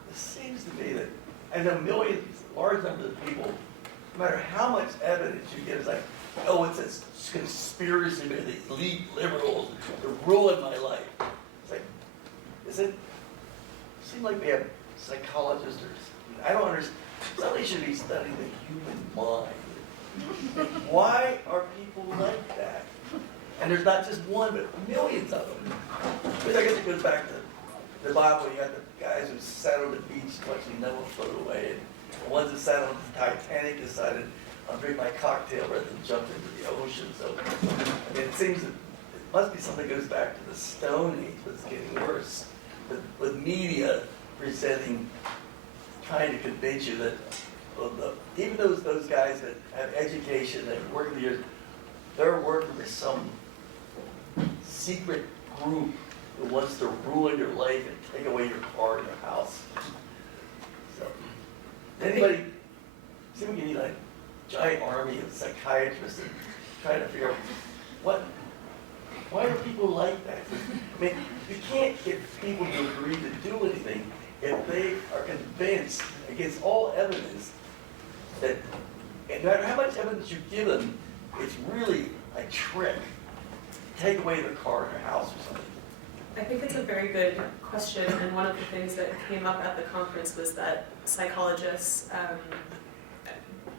It seems to me that, I know millions, large numbers of people, no matter how much evidence you get, it's like, oh, it's a conspiracy by the elite liberals to ruin my life. It's like, it seems like we have psychologists or, I don't understand, somebody should be studying the human mind. Why are people like that? And there's not just one, but millions of them. But I guess it goes back to the Bible. You got the guys who sat on the beach watching Noah float away, and the ones that sat on the Titanic decided, I'll drink my cocktail rather than jump into the ocean. So I mean, it seems that it must be something that goes back to the Stone Age, but it's getting worse. With media presenting, trying to convince you that even those guys that have education, that work in the years, they're working with some secret group who wants to ruin your life and take away your car and your house. So, anybody, see if we need like a giant army of psychiatrists and trying to figure out why are people like that? I mean, you can't get people to agree to do anything if they are convinced against all evidence that no matter how much evidence you give them, it's really a trick. Take away their car or their house or something. I think it's a very good question, and one of the things that came up at the conference was that psychologists,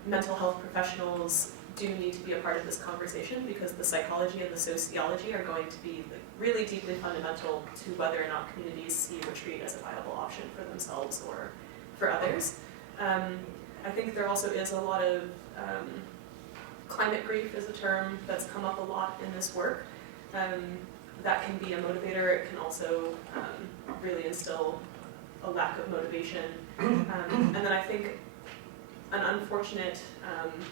mental health professionals do need to be a part of this conversation because the psychology and the sociology are going to be really deeply fundamental to whether or not communities see retreat as a viable option for themselves or for others. I think there also is a lot of climate grief is a term that's come up a lot in this work. That can be a motivator. It can also really instill a lack of motivation. And then I think an unfortunate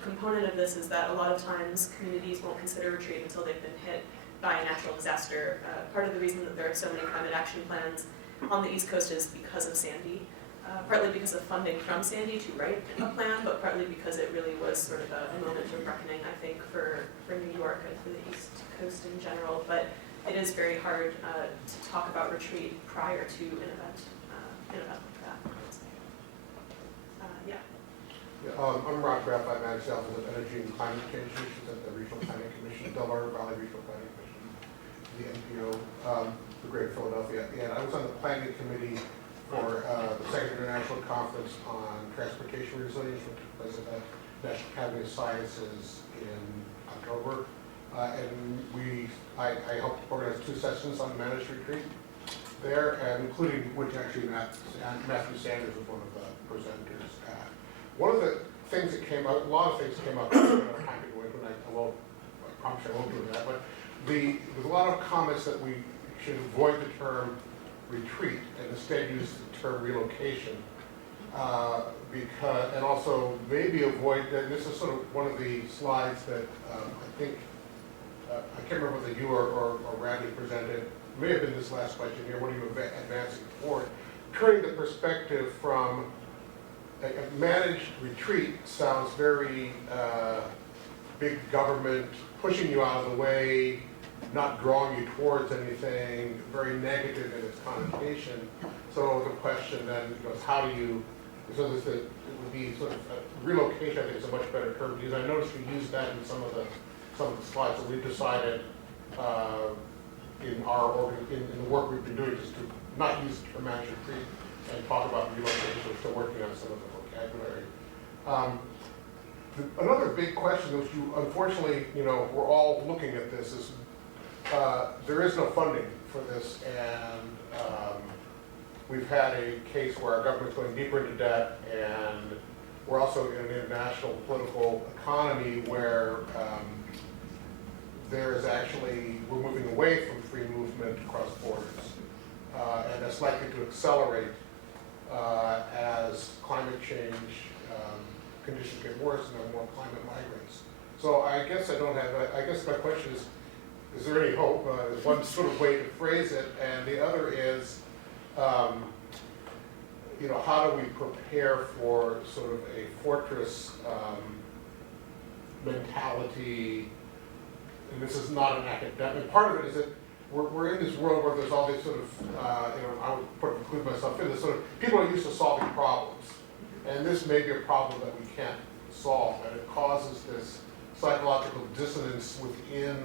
component of this is that a lot of times communities won't consider retreat until they've been hit by a natural disaster. Part of the reason that there are so many climate action plans on the East Coast is because of Sandy. Partly because of funding from Sandy to write a plan, but partly because it really was sort of a moment of reckoning, I think, for New York and for the East Coast in general. But it is very hard to talk about retreat prior to an event like that. I'm Rob Graff. I manage the Office of Energy and Climate Change Issues at the Regional Planning Commission, Delaware Valley Regional Planning Commission, the NPO, the Greater Philadelphia. And I was on the planning committee for the Second International Conference on Transportation Resilience, which took place at the National Academy of Sciences in October. I helped organize 2 sessions on managed retreat there, and including which actually Matthew Sanders was one of the presenters. One of the things that came up, a lot of things came up, I don't have time to go into it, I promise I won't do that, but there's a lot of comments that we should avoid the term retreat and instead use the term relocation, and also maybe avoid, and this is sort of one of the slides that I think, I can't remember whether you or Randy presented, it may have been this last question here, what are you advancing forward? Turning the perspective from a managed retreat sounds very big government, pushing you out of the way, not drawing you towards anything, very negative in its connotation. So the question then goes, how do you, so it would be sort of, relocation I think is a much better term to use. I noticed we used that in some of the slides that we've decided in the work we've been doing just to not use the term managed retreat and talk about relocation. We're still working on some of the vocabulary. Another big question, which you unfortunately, we're all looking at this, is there is no funding for this, and we've had a case where our government's going deeper into debt, and we're also in an international political economy where there is actually, we're moving away from free movement across borders, and that's likely to accelerate as climate change conditions get worse and there are more climate migrants. So I guess I guess my question is there any hope? One sort of way to phrase it, and the other is, you know, how do we prepare for sort of a fortress mentality? And this is not an academic. Part of it is that we're in this world where there's all these sort of, you know, I would include myself in this sort of, people are used to solving problems. And this may be a problem that we can't solve, and it causes this psychological dissonance within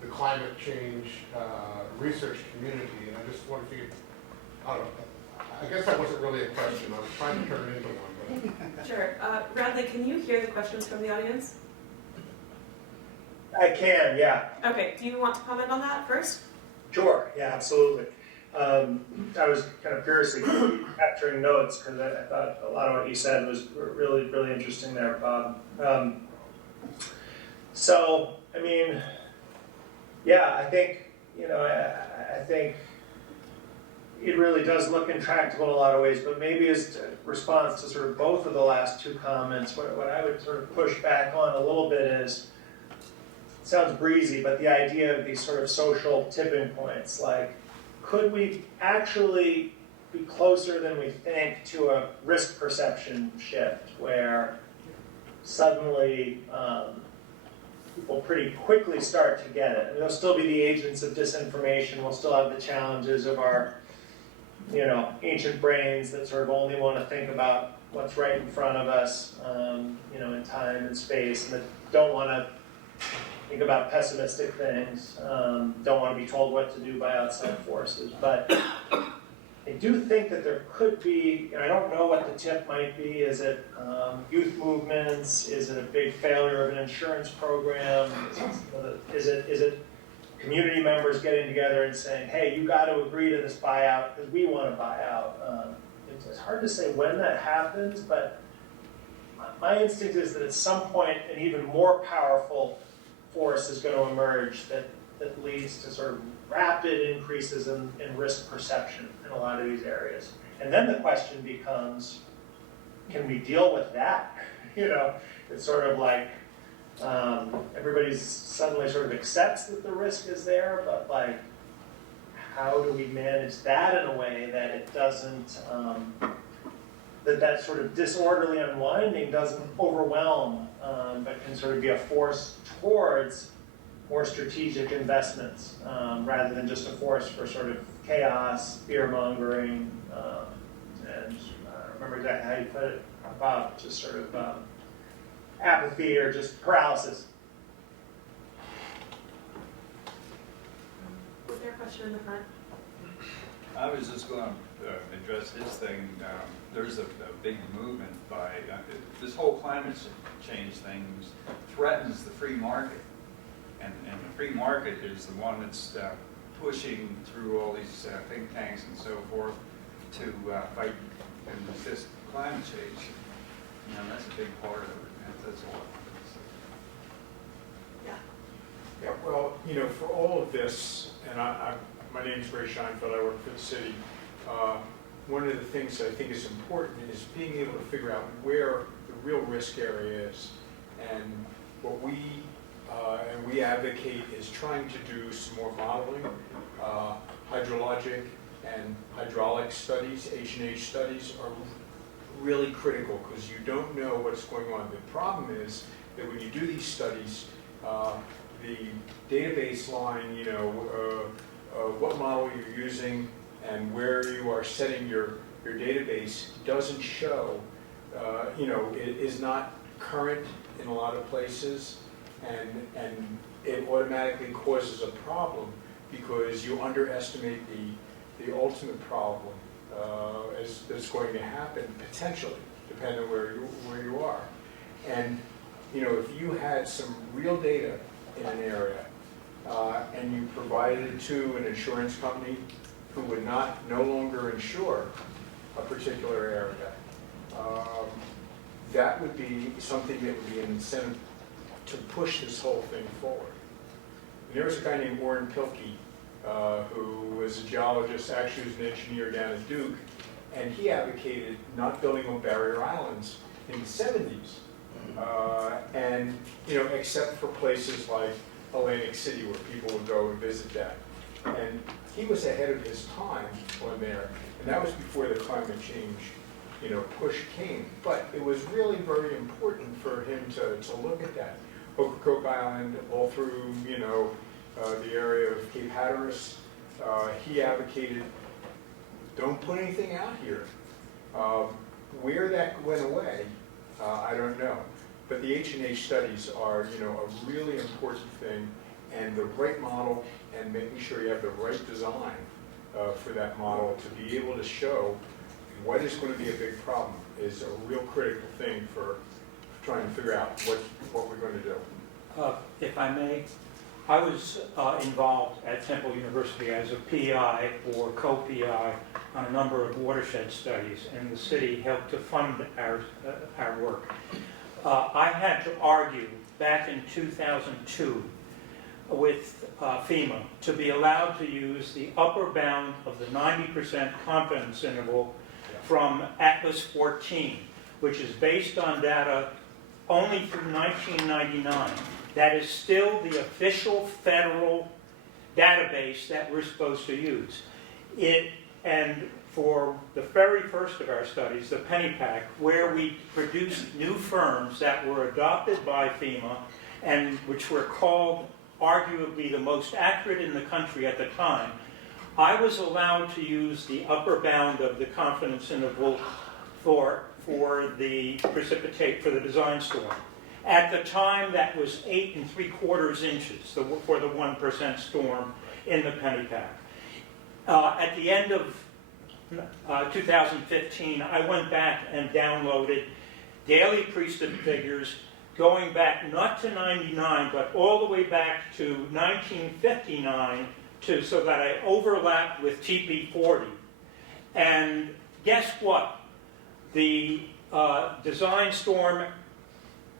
the climate change research community. And I just wonder if you could, I don't know, I guess that wasn't really a question. I was trying to turn it into one. But. Sure. Bradley, can you hear the questions from the audience? I can, yeah. Okay, do you want to comment on that first? Sure, yeah, absolutely. I was kind of furiously capturing notes because I thought a lot of what you said was really, really interesting there, Bob. So, I mean, yeah, I think, you know, I think it really does look intractable in a lot of ways, but maybe as a response to sort of both of the last two comments, what I would sort of push back on a little bit is, it sounds breezy, but the idea of these sort of social tipping points, like, could we actually be closer than we think to a risk perception shift where suddenly people pretty quickly start to get it? And they'll still be the agents of disinformation. We'll still have the challenges of our, you know, ancient brains that sort of only want to think about what's right in front of us, you know, in time and space, and that don't want to think about pessimistic things, don't want to be told what to do by outside forces. But I do think that there could be, and I don't know what the tip might be. Is it youth movements? Is it a big failure of an insurance program? Is it community members getting together and saying, hey, you got to agree to this buyout because we want to buy out? It's hard to say when that happens, but my instinct is that at some point an even more powerful force is going to emerge that leads to sort of rapid increases in risk perception in a lot of these areas. And then the question becomes, can we deal with that? You know, it's sort of like everybody's suddenly sort of accepts that the risk is there, but like, how do we manage that in a way that it doesn't, that sort of disorderly unwinding doesn't overwhelm, but can sort of be a force towards more strategic investments, rather than just a force for sort of chaos, fear-mongering, and I remember exactly how you put it, Bob, just sort of apathy or just paralysis. Was there a question in the front? I was just going to address this thing. There's a big movement by, this whole climate change thing threatens the free market. And the free market is the one that's pushing through all these think tanks and so forth to fight and resist climate change. You know, that's a big part of it. That's all. Yeah. Yeah, well, you know, for all of this, and my name is Ray Scheinfeld, I work for the city. One of the things that I think is important is being able to figure out where the real risk area is. And what we advocate is trying to do some more modeling, hydrologic and hydraulic studies, H&H studies are really critical because you don't know what's going on. The problem is that when you do these studies, the database line, you know, what model you're using and where you are setting your database doesn't show, you know, it is not current in a lot of places, and it automatically causes a problem because you underestimate the ultimate problem that's going to happen potentially, depending on where you are. And you know, if you had some real data in an area and you provided it to an insurance company who would no longer insure a particular area, that would be something that would be an incentive to push this whole thing forward. And there was a guy named Warren Pilkey, who was a geologist, actually was an engineer down at Duke, and he advocated not building on barrier islands in the 70s. And, except for places like Atlantic City where people would go and visit that. And he was ahead of his time on there, and that was before the climate change, push came. But it was really very important for him to look at that. Ocracoke Island, all through, the area of Cape Hatteras, he advocated, don't put anything out here. Where that went away, I don't know. But the H&H studies are, a really important thing, and the right model, and making sure you have the right design for that model to be able to show what is going to be a big problem is a real critical thing for trying to figure out what we're going to do. If I may, I was involved at Temple University as a PI or co-PI on a number of watershed studies, and the city helped to fund our work. I had to argue back in 2002 with FEMA to be allowed to use the upper bound of the 90% confidence interval from Atlas 14, which is based on data only through 1999. That is still the official federal database that we're supposed to use. And for the very first of our studies, the Pennypack, where we produced new firms that were adopted by FEMA and which were called arguably the most accurate in the country at the time, I was allowed to use the upper bound of the confidence interval for the design storm. At the time, that was 8 3/4 inches for the 1% storm in the Pennypack. At the end of 2015, I went back and downloaded daily precip figures going back not to 99, but all the way back to 1959 so that I overlapped with TP40. And guess what? The design storm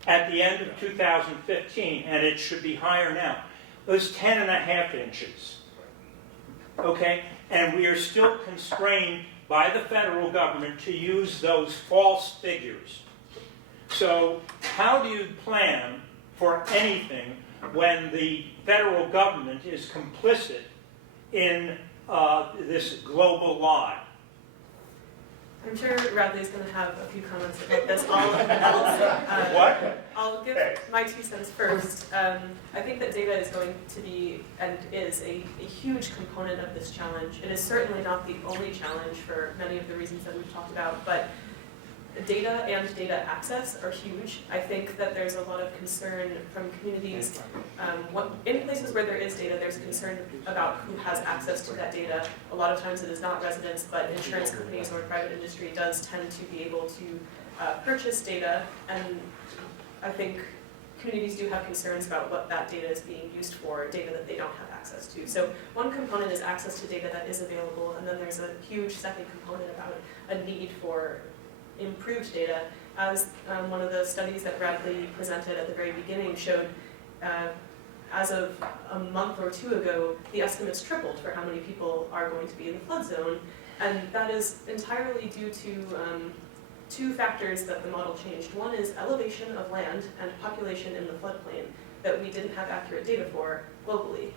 at the end of 2015, and it should be higher now, was 10.5 inches. Okay? And we are still constrained by the federal government to use those false figures. So how do you plan for anything when the federal government is complicit in this global lie? I'm sure Radley's going to have a few comments about this. I'll give my 2 cents first. I think that data is going to be, and is, a huge component of this challenge. It is certainly not the only challenge for many of the reasons that we've talked about, but data and data access are huge. I think that there's a lot of concern from communities. In places where there is data, there's concern about who has access to that data. A lot of times it is not residents, but insurance companies or private industry does tend to be able to purchase data, and I think communities do have concerns about what that data is being used for, data that they don't have access to. So one component is access to data that is available, and then there's a huge second component about a need for improved data. As one of the studies that Radley presented at the very beginning showed, as of a month or 2 ago, the estimates tripled for how many people are going to be in the flood zone, and that is entirely due to 2 factors that the model changed. One is elevation of land and population in the floodplain that we didn't have accurate data for globally.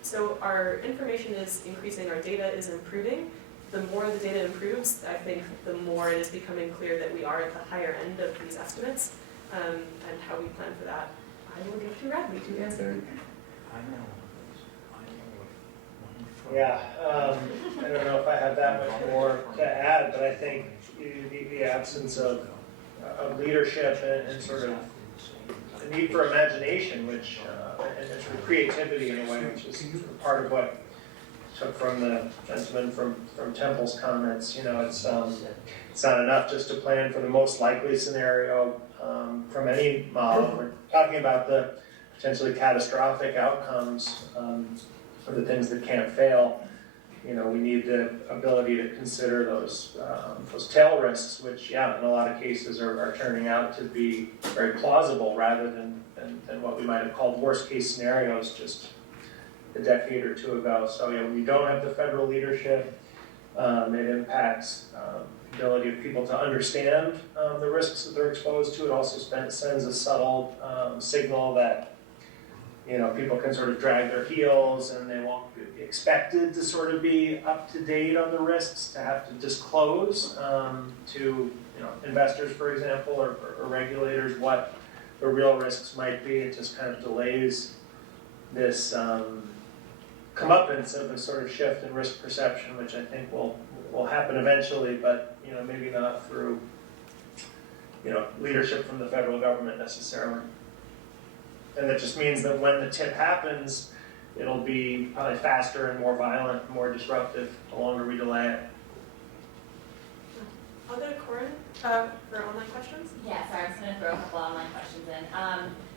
So our information is increasing, our data is improving. The more the data improves, I think the more it is becoming clear that we are at the higher end of these estimates, and how we plan for that. I will give to Radley to answer. Yeah, I don't know if I have that much more to add, but I think the absence of leadership and sort of the need for imagination, which and sort of creativity in a way, which is sort of part of what took from the gentleman from Temple's comments. It's not enough just to plan for the most likely scenario from any model. We're talking about the potentially catastrophic outcomes for the things that can't fail, you know, we need the ability to consider those tail risks, which, yeah, in a lot of cases are turning out to be very plausible rather than what we might have called worst case scenarios just a decade or two ago. So, you know, when you don't have the federal leadership, it impacts the ability of people to understand the risks that they're exposed to. It also sends a subtle signal that, you know, people can sort of drag their heels and they won't be expected to sort of be up to date on the risks, to have to disclose to, you know, investors, for example, or regulators what the real risks might be. It just kind of delays this comeuppance of a sort of shift in risk perception, which I think will happen eventually, but, you know, maybe not through, you know, leadership from the federal government necessarily. And that just means that when the tip happens, it'll be probably faster and more violent, more disruptive the longer we delay it. I'll go to Corin for online questions. Yeah, sorry, I'm just gonna throw a couple online questions in.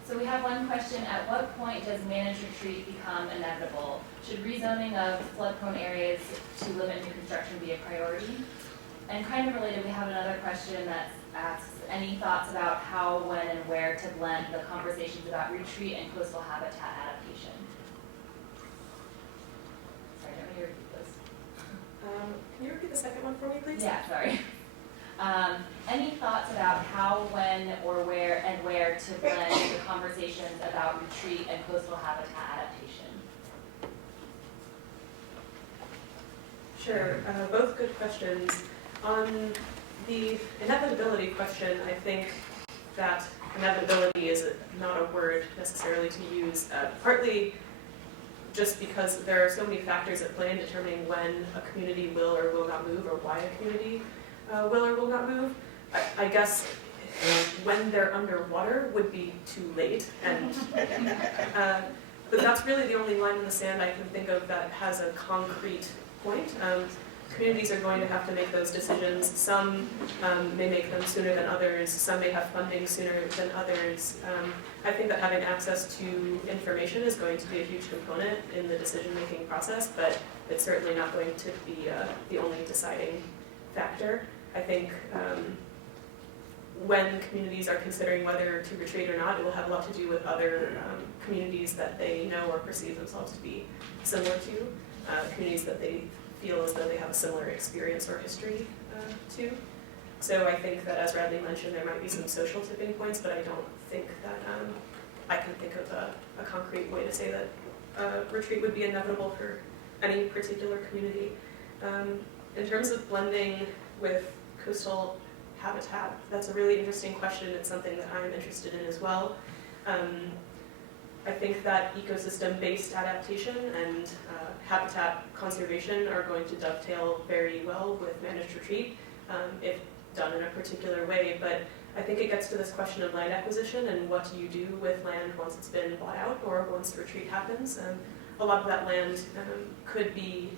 So we have one question: at what point does managed retreat become inevitable? Should rezoning of flood-prone areas to limit new construction be a priority? And kind of related, we have another question that asks, any thoughts about how, when, and where to blend the conversations about retreat and coastal habitat adaptation? Sorry, don't you repeat those? Can you repeat the second one for me, please? Yeah, sorry. Any thoughts about how, when, or where, and where to blend the conversations about retreat and coastal habitat adaptation? Sure, both good questions. On the inevitability question, I think that inevitability is not a word necessarily to use, partly just because there are so many factors at play in determining when a community will or will not move, or why a community will or will not move. I guess when they're underwater would be too late, and but that's really the only line in the sand I can think of that has a concrete point. Communities are going to have to make those decisions. Some may make them sooner than others. Some may have funding sooner than others. I think that having access to information is going to be a huge component in the decision-making process, but it's certainly not going to be the only deciding factor. I think when communities are considering whether to retreat or not, it will have a lot to do with other communities that they know or perceive themselves to be similar to, communities that they feel as though they have a similar experience or history to. So I think that, as Radley mentioned, there might be some social tipping points, but I don't think that I can think of a concrete way to say that retreat would be inevitable for any particular community. In terms of blending with coastal habitat, that's a really interesting question. It's something that I'm interested in as well. I think that ecosystem-based adaptation and habitat conservation are going to dovetail very well with managed retreat if done in a particular way. But I think it gets to this question of land acquisition and what do you do with land once it's been bought out or once retreat happens. A lot of that land could be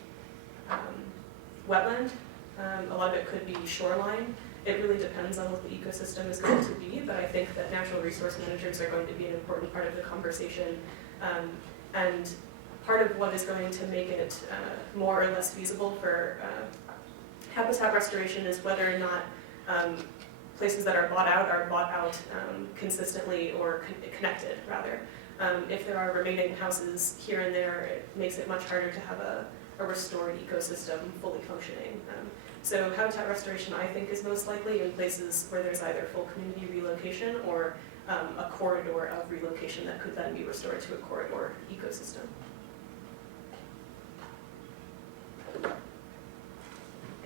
wetland, a lot of it could be shoreline. It really depends on what the ecosystem is going to be, but I think that natural resource managers are going to be an important part of the conversation. And part of what is going to make it more or less feasible for habitat restoration is whether or not places that are bought out consistently or connected, rather. If there are remaining houses here and there, it makes it much harder to have a restored ecosystem fully functioning. So habitat restoration, I think, is most likely in places where there's either full community relocation or a corridor of relocation that could then be restored to a corridor ecosystem.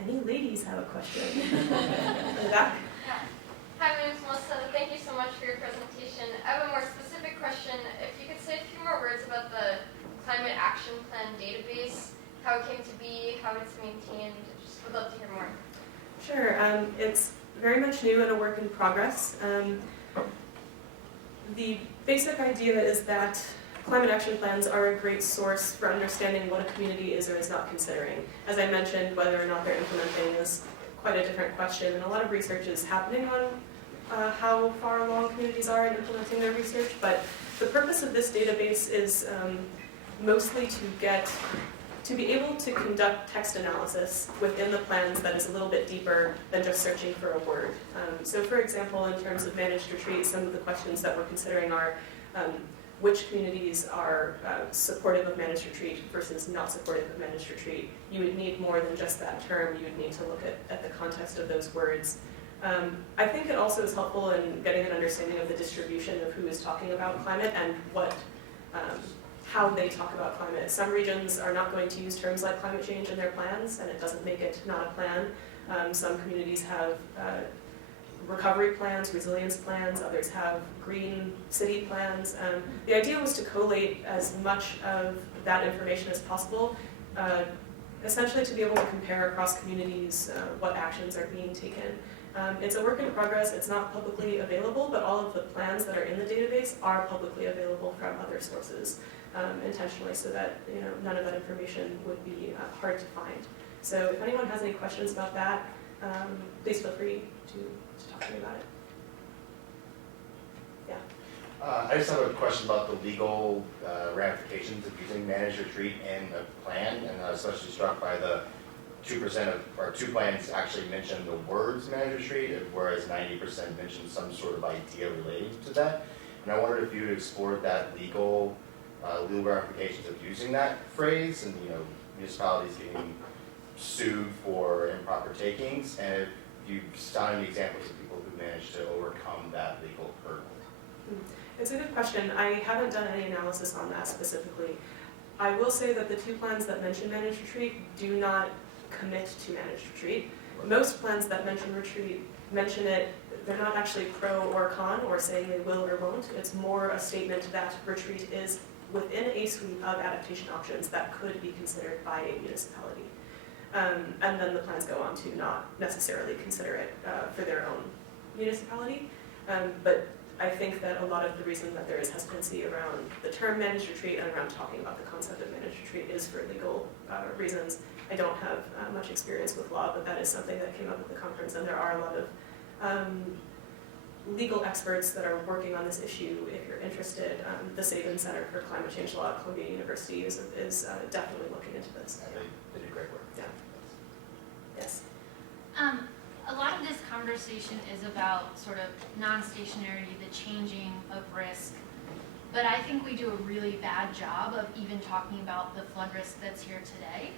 Any ladies have a question? In the back? Hi, my name is Melissa. Thank you so much for your presentation. I have a more specific question. If you could say a few more words about the Climate Action Plan database, how it came to be, how it's maintained. Just would love to hear more. Sure. It's very much new and a work in progress. The basic idea is that climate action plans are a great source for understanding what a community is or is not considering. As I mentioned, whether or not they're implementing is quite a different question, and a lot of research is happening on how far along communities are in implementing their research, but The purpose of this database is mostly to be able to conduct text analysis within the plans that is a little bit deeper than just searching for a word. So for example, in terms of managed retreat, some of the questions that we're considering are which communities are supportive of managed retreat versus not supportive of managed retreat. You would need more than just that term. You would need to look at the context of those words. I think it also is helpful in getting an understanding of the distribution of who is talking about climate and how they talk about climate. Some regions are not going to use terms like climate change in their plans, and it doesn't make it not a plan. Some communities have recovery plans, resilience plans, others have green city plans. The idea was to collate as much of that information as possible, essentially to be able to compare across communities what actions are being taken. It's a work in progress. It's not publicly available, but all of the plans that are in the database are publicly available from other sources, intentionally, so that none of that information would be hard to find. So if anyone has any questions about that, please feel free to talk to me about it. Yeah. I just have a question about the legal ramifications of using managed retreat in a plan, and I was especially struck by the 2% of, or 2 plans actually mention the words managed retreat, whereas 90% mention some sort of idea relating to that. And I wondered if you had explored that legal ramifications of using that phrase, and municipalities getting sued for improper takings, and if you've found any examples of people who managed to overcome that legal hurdle. It's a good question. I haven't done any analysis on that specifically. I will say that the 2 plans that mention managed retreat do not commit to managed retreat. Most plans that mention it, they're not actually pro or con or saying they will or won't. It's more a statement that retreat is within a suite of adaptation options that could be considered by a municipality. And then the plans go on to not necessarily consider it for their own municipality. But I think that a lot of the reason that there is hesitancy around the term managed retreat and around talking about the concept of managed retreat is for legal reasons. I don't have much experience with law, but that is something that came up at the conference, and there are a lot of legal experts that are working on this issue. If you're interested, the Sabin Center for Climate Change Law at Columbia University is definitely looking into this. Yeah, they do great work. Yeah. Yes. A lot of this conversation is about sort of non-stationarity, the changing of risk, but I think we do a really bad job of even talking about the flood risk that's here today.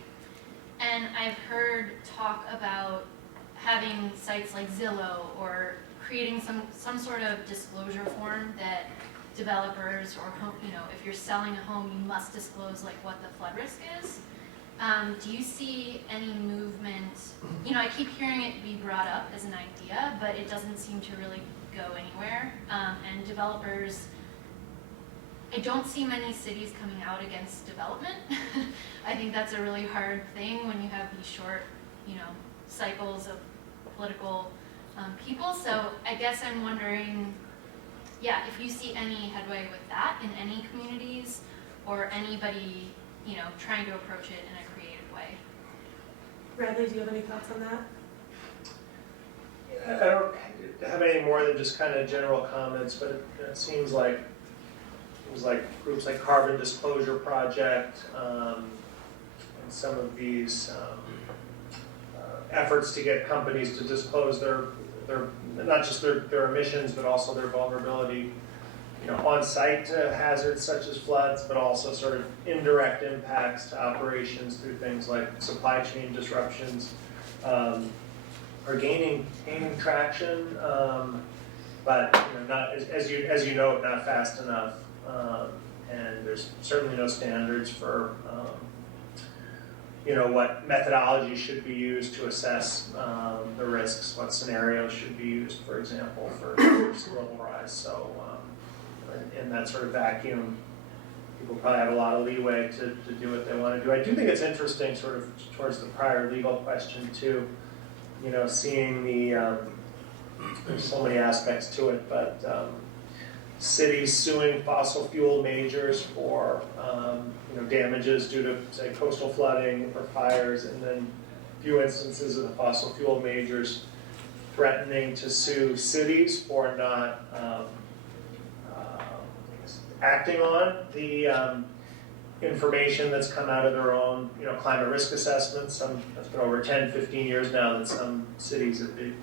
And I've heard talk about having sites like Zillow or creating some sort of disclosure form that developers or home, if you're selling a home, you must disclose like what the flood risk is. Do you see any movement? I keep hearing it be brought up as an idea, but it doesn't seem to really go anywhere. And developers, I don't see many cities coming out against development. I think that's a really hard thing when you have these short, cycles of political people. So I guess I'm wondering, if you see any headway with that in any communities or anybody, trying to approach it in a creative way. Bradley, do you have any thoughts on that? I don't have any more than just kind of general comments, but it seems like groups like Carbon Disclosure Project and some of these efforts to get companies to disclose their not just their emissions, but also their vulnerability, on site to hazards such as floods, but also sort of indirect impacts to operations through things like supply chain disruptions, are gaining traction, but not as you know, not fast enough, and there's certainly no standards for what methodology should be used to assess the risks, what scenarios should be used, for example, for sea level rise. So in that sort of vacuum, people probably have a lot of leeway to do what they want to do. I do think it's interesting, sort of towards the prior legal question too, seeing there's so many aspects to it, but cities suing fossil fuel majors for damages due to, say, coastal flooding or fires, and then a few instances of the fossil fuel majors threatening to sue cities for not acting on the information that's come out of their own, climate risk assessments. It's been over 10, 15 years now that some cities have been,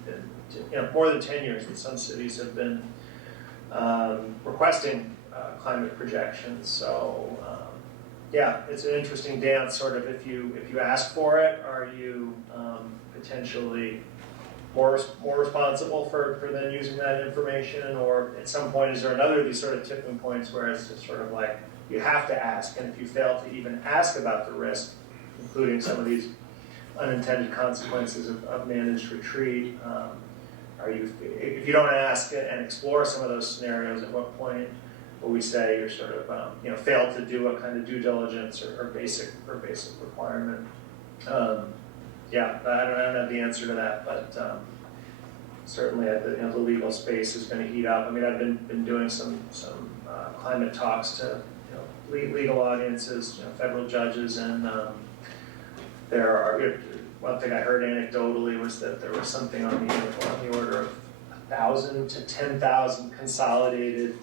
more than 10 years that some cities have been requesting climate projections. So yeah, it's an interesting dance. Sort of, if you ask for it, are you potentially more responsible for then using that information, or at some point is there another of these sort of tipping points where it's just sort of like you have to ask, and if you fail to even ask about the risk, including some of these unintended consequences of managed retreat, if you don't ask and explore some of those scenarios, at what point will we say you're sort of failed to do a kind of due diligence or basic requirement? Yeah, I don't have the answer to that, but certainly the legal space is going to heat up. I mean, I've been doing some climate talks to legal audiences, federal judges, and there are. One thing I heard anecdotally was that there was something on the order of 1,000 to 10,000 consolidated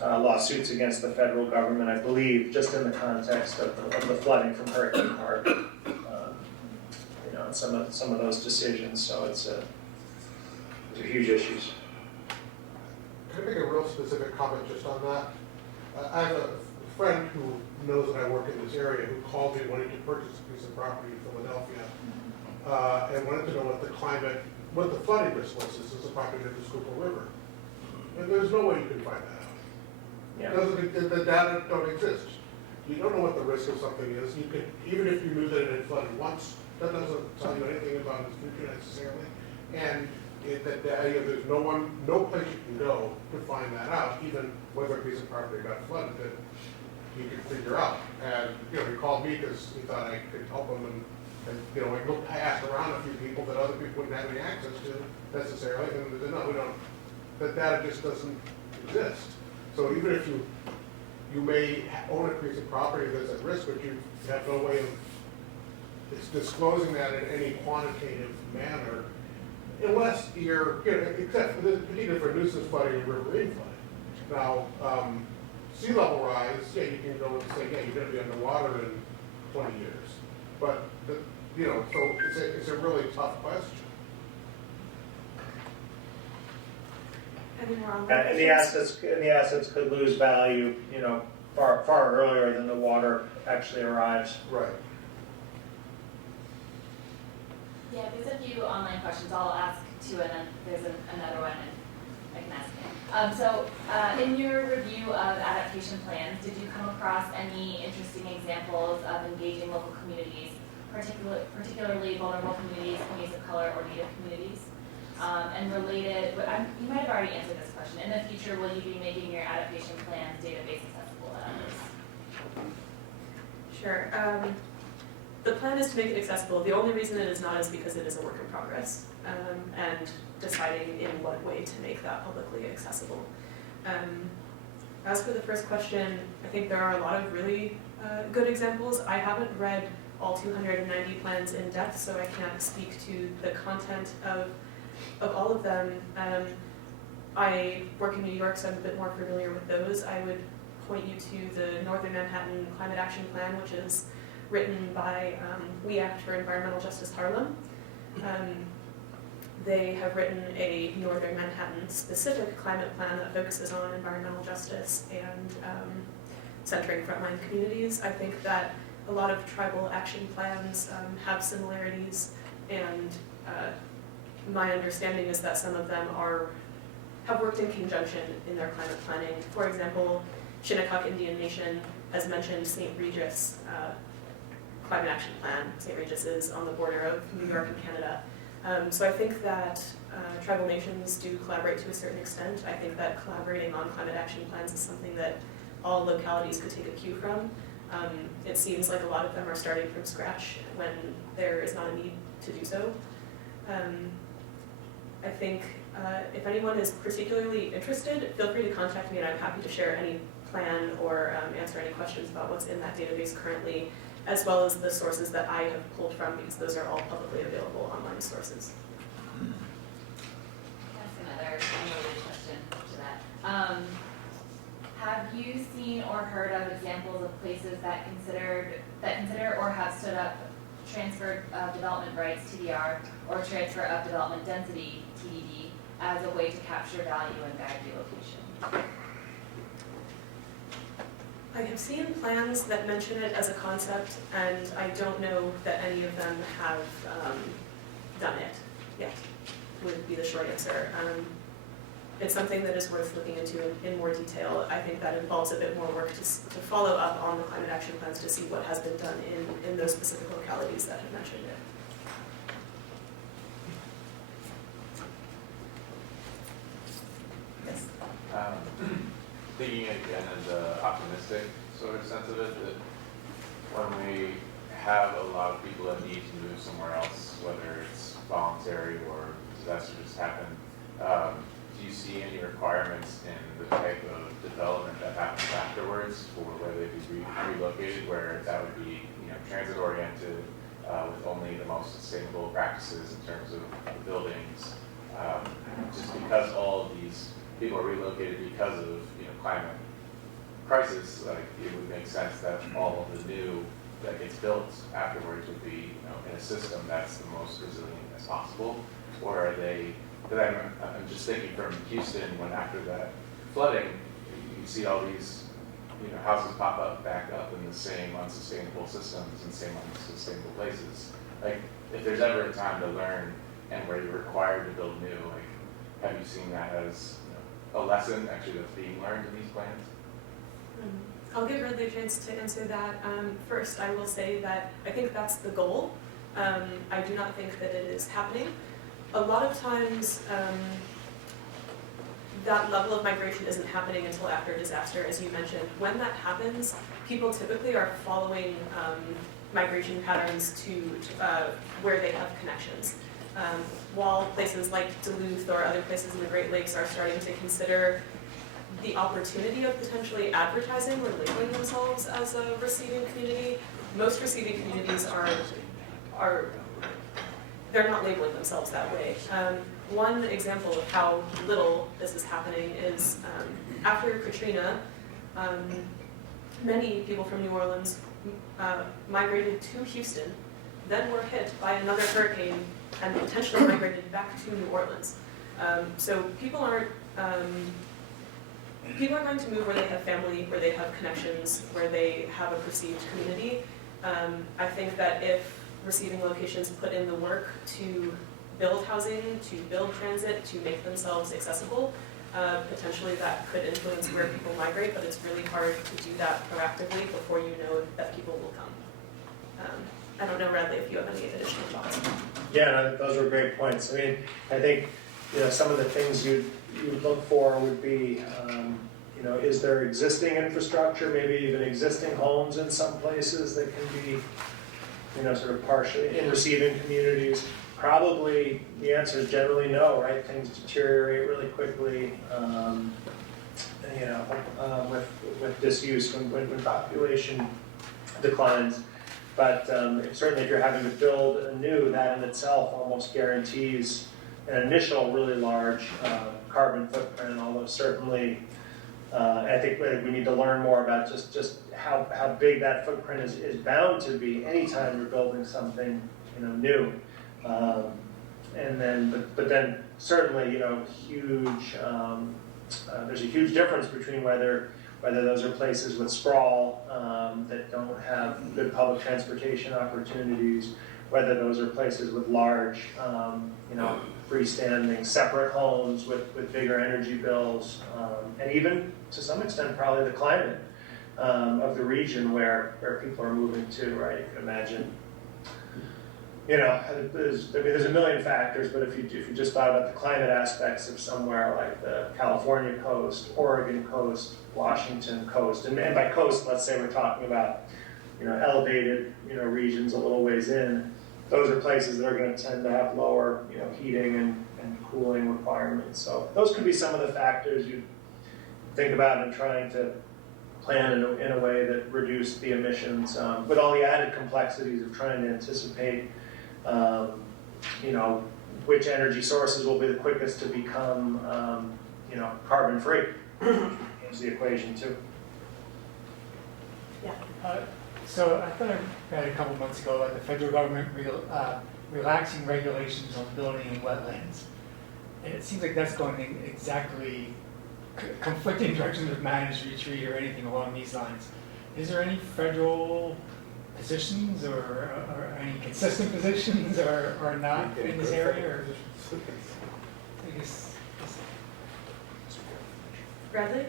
lawsuits against the federal government, I believe, just in the context of the flooding from Hurricane Harvey. And some of those decisions. So those are huge issues. Can I make a real specific comment just on that? I have a friend who knows that I work in this area who called me wanting to purchase a piece of property in Philadelphia and wanted to know what the flooding risk was. This is a property near the Schuylkill River. And there's no way you can find that out. Yeah. The data don't exist. You don't know what the risk of something is. You can, even if you knew that it had flooded once, that doesn't tell you anything about its future necessarily. And there's no place you can go to find that out, even whether a piece of property got flooded that you could figure out. And he called me because he thought I could help him, I asked around a few people that other people wouldn't have any access to necessarily, and they said, no, we don't. That data just doesn't exist. So even if you may own a piece of property that's at risk, but you have no way of disclosing that in any quantitative manner, unless you're, except for this particular for nuisance flooding and riverine flooding. Now, sea level rise, yeah, you can go and say, yeah, you're going to be underwater in 20 years. But, so it's a really tough question. Any more on And the assets could lose value, far earlier than the water actually arrives. Right. Yeah, there's a few online questions. I'll ask two, and then there's another one, and I can ask him. In your review of adaptation plans, did you come across any interesting examples of engaging local communities, particularly vulnerable communities, communities of color, or Native communities? And related, you might have already answered this question. In the future, will you be making your adaptation plans database accessible to others? Sure. The plan is to make it accessible. The only reason it is not is because it is a work in progress, and deciding in what way to make that publicly accessible. As for the first question, I think there are a lot of really good examples. I haven't read all 290 plans in depth, so I can't speak to the content of all of them. I work in New York, so I'm a bit more familiar with those. I would point you to the Northern Manhattan Climate Action Plan, which is written by We Act for Environmental Justice Harlem. They have written a Northern Manhattan specific climate plan that focuses on environmental justice and centering frontline communities. I think that a lot of tribal action plans have similarities, and my understanding is that some of them have worked in conjunction in their climate planning. For example, Shinnecock Indian Nation has mentioned St. Regis Climate Action Plan. St. Regis is on the border of New York and Canada. So I think that tribal nations do collaborate to a certain extent. I think that collaborating on climate action plans is something that all localities could take a cue from. It seems like a lot of them are starting from scratch when there is not a need to do so. I think if anyone is particularly interested, feel free to contact me, and I'm happy to share any plan or answer any questions about what's in that database currently, as well as the sources that I have pulled from, because those are all publicly available online sources. That's another unrelated question to that. Have you seen or heard of examples of places that consider or have stood up transfer of development rights TDR or transfer of development density TDD as a way to capture value and guide relocation? I have seen plans that mention it as a concept, and I don't know that any of them have done it yet, would be the short answer. It's something that is worth looking into in more detail. I think that involves a bit more work to follow up on the climate action plans to see what has been done in those specific localities that have mentioned it. Yes. Thinking again in the optimistic sort of sense of it, that when we have a lot of people that need to move somewhere else, whether it's voluntary or disaster just happened, do you see any requirements in the type of development that happens afterwards for where they'd be relocated, where that would be, transit oriented, with only the most sustainable practices in terms of the buildings, just because all of these people are relocated because of climate crisis, like it would make sense that all of the new that gets built afterwards would be in a system that's the most resilient as possible, or are they? Because I'm just thinking from Houston, when after that flooding, you see all these houses pop up back up in the same unsustainable systems and same unsustainable places. Like if there's ever a time to learn and where you're required to build new, like have you seen that as a lesson actually that's being learned in these plans? I'll give Ridley a chance to answer that. First, I will say that I think that's the goal. I do not think that it is happening. A lot of times, that level of migration isn't happening until after disaster, as you mentioned. When that happens, people typically are following migration patterns to where they have connections. While places like Duluth or other places in the Great Lakes are starting to consider the opportunity of potentially advertising or labeling themselves as a receiving community, most receiving communities they're not labeling themselves that way. One example of how little this is happening is after Katrina, many people from New Orleans migrated to Houston, then were hit by another hurricane and potentially migrated back to New Orleans. So people are going to move where they have family, where they have connections, where they have a perceived community. I think that if receiving locations put in the work to build housing, to build transit, to make themselves accessible, potentially that could influence where people migrate, but it's really hard to do that proactively before you know that people will come. I don't know, Radley, if you have any additional thoughts. Yeah, no, those were great points. I mean, I think some of the things you'd look for would be, is there existing infrastructure, maybe even existing homes in some places that can be, sort of partially in receiving communities. Probably the answer is generally no, right? Things deteriorate really quickly, with disuse when population declines. But certainly if you're having to build anew, that in itself almost guarantees an initial really large carbon footprint, although certainly I think we need to learn more about just how big that footprint is bound to be anytime you're building something new. And then, but then certainly, huge. There's a huge difference between whether those are places with sprawl that don't have good public transportation opportunities, whether those are places with large, freestanding separate homes with bigger energy bills, and even to some extent probably the climate of the region where people are moving to, right? You can imagine. There's a million factors, but if you just thought about the climate aspects of somewhere like the California coast, Oregon coast, Washington coast, and by coast, let's say we're talking about, elevated, regions a little ways in, those are places that are going to tend to have lower, heating and cooling requirements. So those could be some of the factors you think about in trying to plan in a way that reduce the emissions, with all the added complexities of trying to anticipate which energy sources will be the quickest to become, carbon-free. changes the equation too. So I thought I read a couple months ago about the federal government relaxing regulations on building in wetlands. And it seems like that's going in exactly conflicting directions with managed retreat or anything along these lines. Is there any federal positions or any consistent positions or not in this area? Or I guess, Bradley?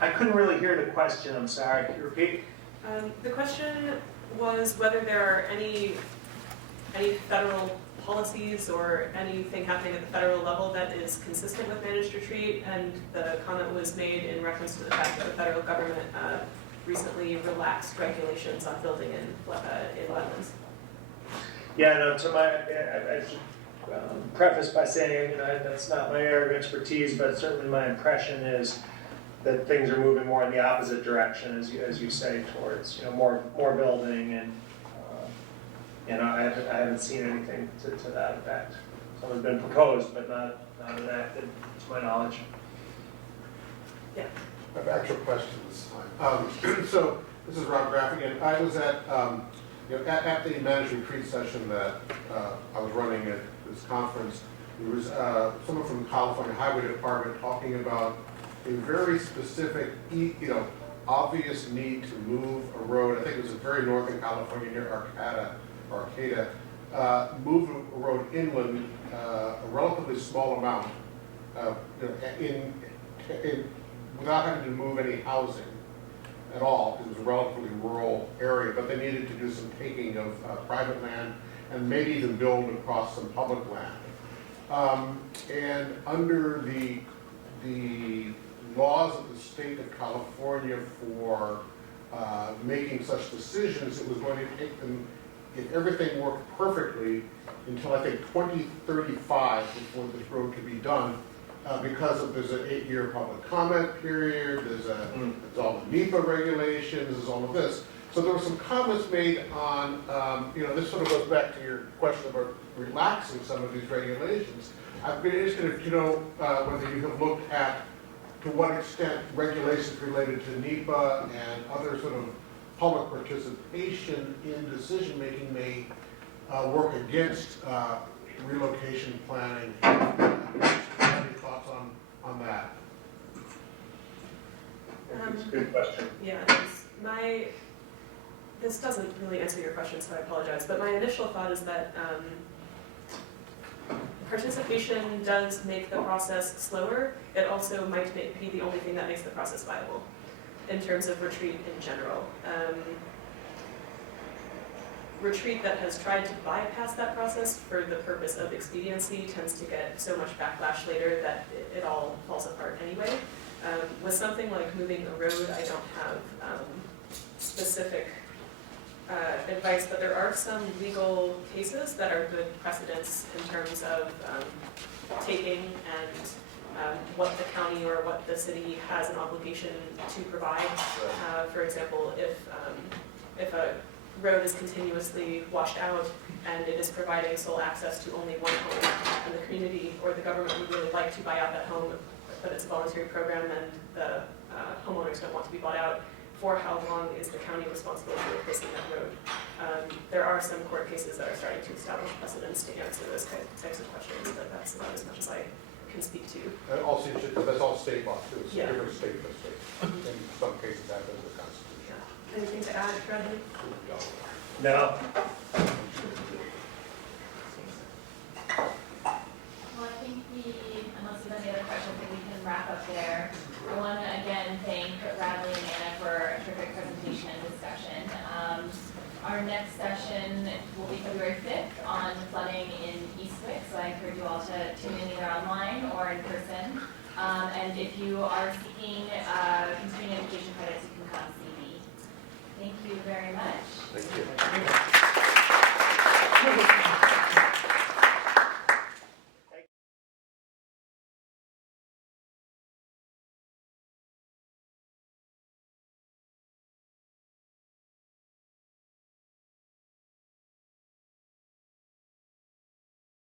I couldn't really hear the question, I'm sorry, can you repeat? The question was whether there are any federal policies or anything happening at the federal level that is consistent with managed retreat, and the comment was made in reference to the fact that the federal government recently relaxed regulations on building in wetlands. Yeah, no, I should preface by saying, that's not my area of expertise, but certainly my impression is that things are moving more in the opposite direction, as you say, towards, more building, and I haven't seen anything to that effect. Some have been proposed, but not enacted, to my knowledge. Yeah. I have actual questions this time. So this is Rob Graff again. I was at the managed retreat session that I was running at this conference. There was someone from the California Highway Department talking about a very specific, obvious need to move a road. I think it was in very northern California near Arcata, move a road inland, a relatively small amount, without having to move any housing at all, because it was a relatively rural area, but they needed to do some taking of private land and maybe even build across some public land. And under the laws of the state of California for making such decisions, it was going to take them, if everything worked perfectly, until I think 2035 before this road could be done, because there's an 8-year public comment period, there's all the NEPA regulations, there's all of this. So there were some comments made on, this sort of goes back to your question about relaxing some of these regulations. I've been interested if whether you have looked at to what extent regulations related to NEPA and other sort of public participation in decision-making may work against relocation planning. Any thoughts on that? It's a good question. Yeah, this doesn't really answer your question, so I apologize, but my initial thought is that participation does make the process slower. It also might be the only thing that makes the process viable in terms of retreat in general. Retreat that has tried to bypass that process for the purpose of expediency tends to get so much backlash later that it all falls apart anyway. With something like moving a road, I don't have specific advice, but there are some legal cases that are good precedents in terms of taking and what the county or what the city has an obligation to provide. For example, if a road is continuously washed out and it is providing sole access to only one home, and the community or the government would really like to buy out that home, but it's a voluntary program and the homeowners don't want to be bought out, for how long is the county responsible for replacing that road? There are some court cases that are starting to establish precedents to answer those types of questions, but that's about as much as I can speak to. And also, that's all state law too. It's Yeah. different state by state. In some cases, that is the Constitution. Yeah. Anything to add, Bradley? No. Well, I think unless there's any other questions, I think we can wrap up there. I want to again thank Bradley and Anna for a terrific presentation and discussion. Our next session will be February 5th on flooding in Eastwick, so I encourage you all to tune in either online or in person. And if you are seeking continuing education credits, you can come see me. Thank you very much. Thank you.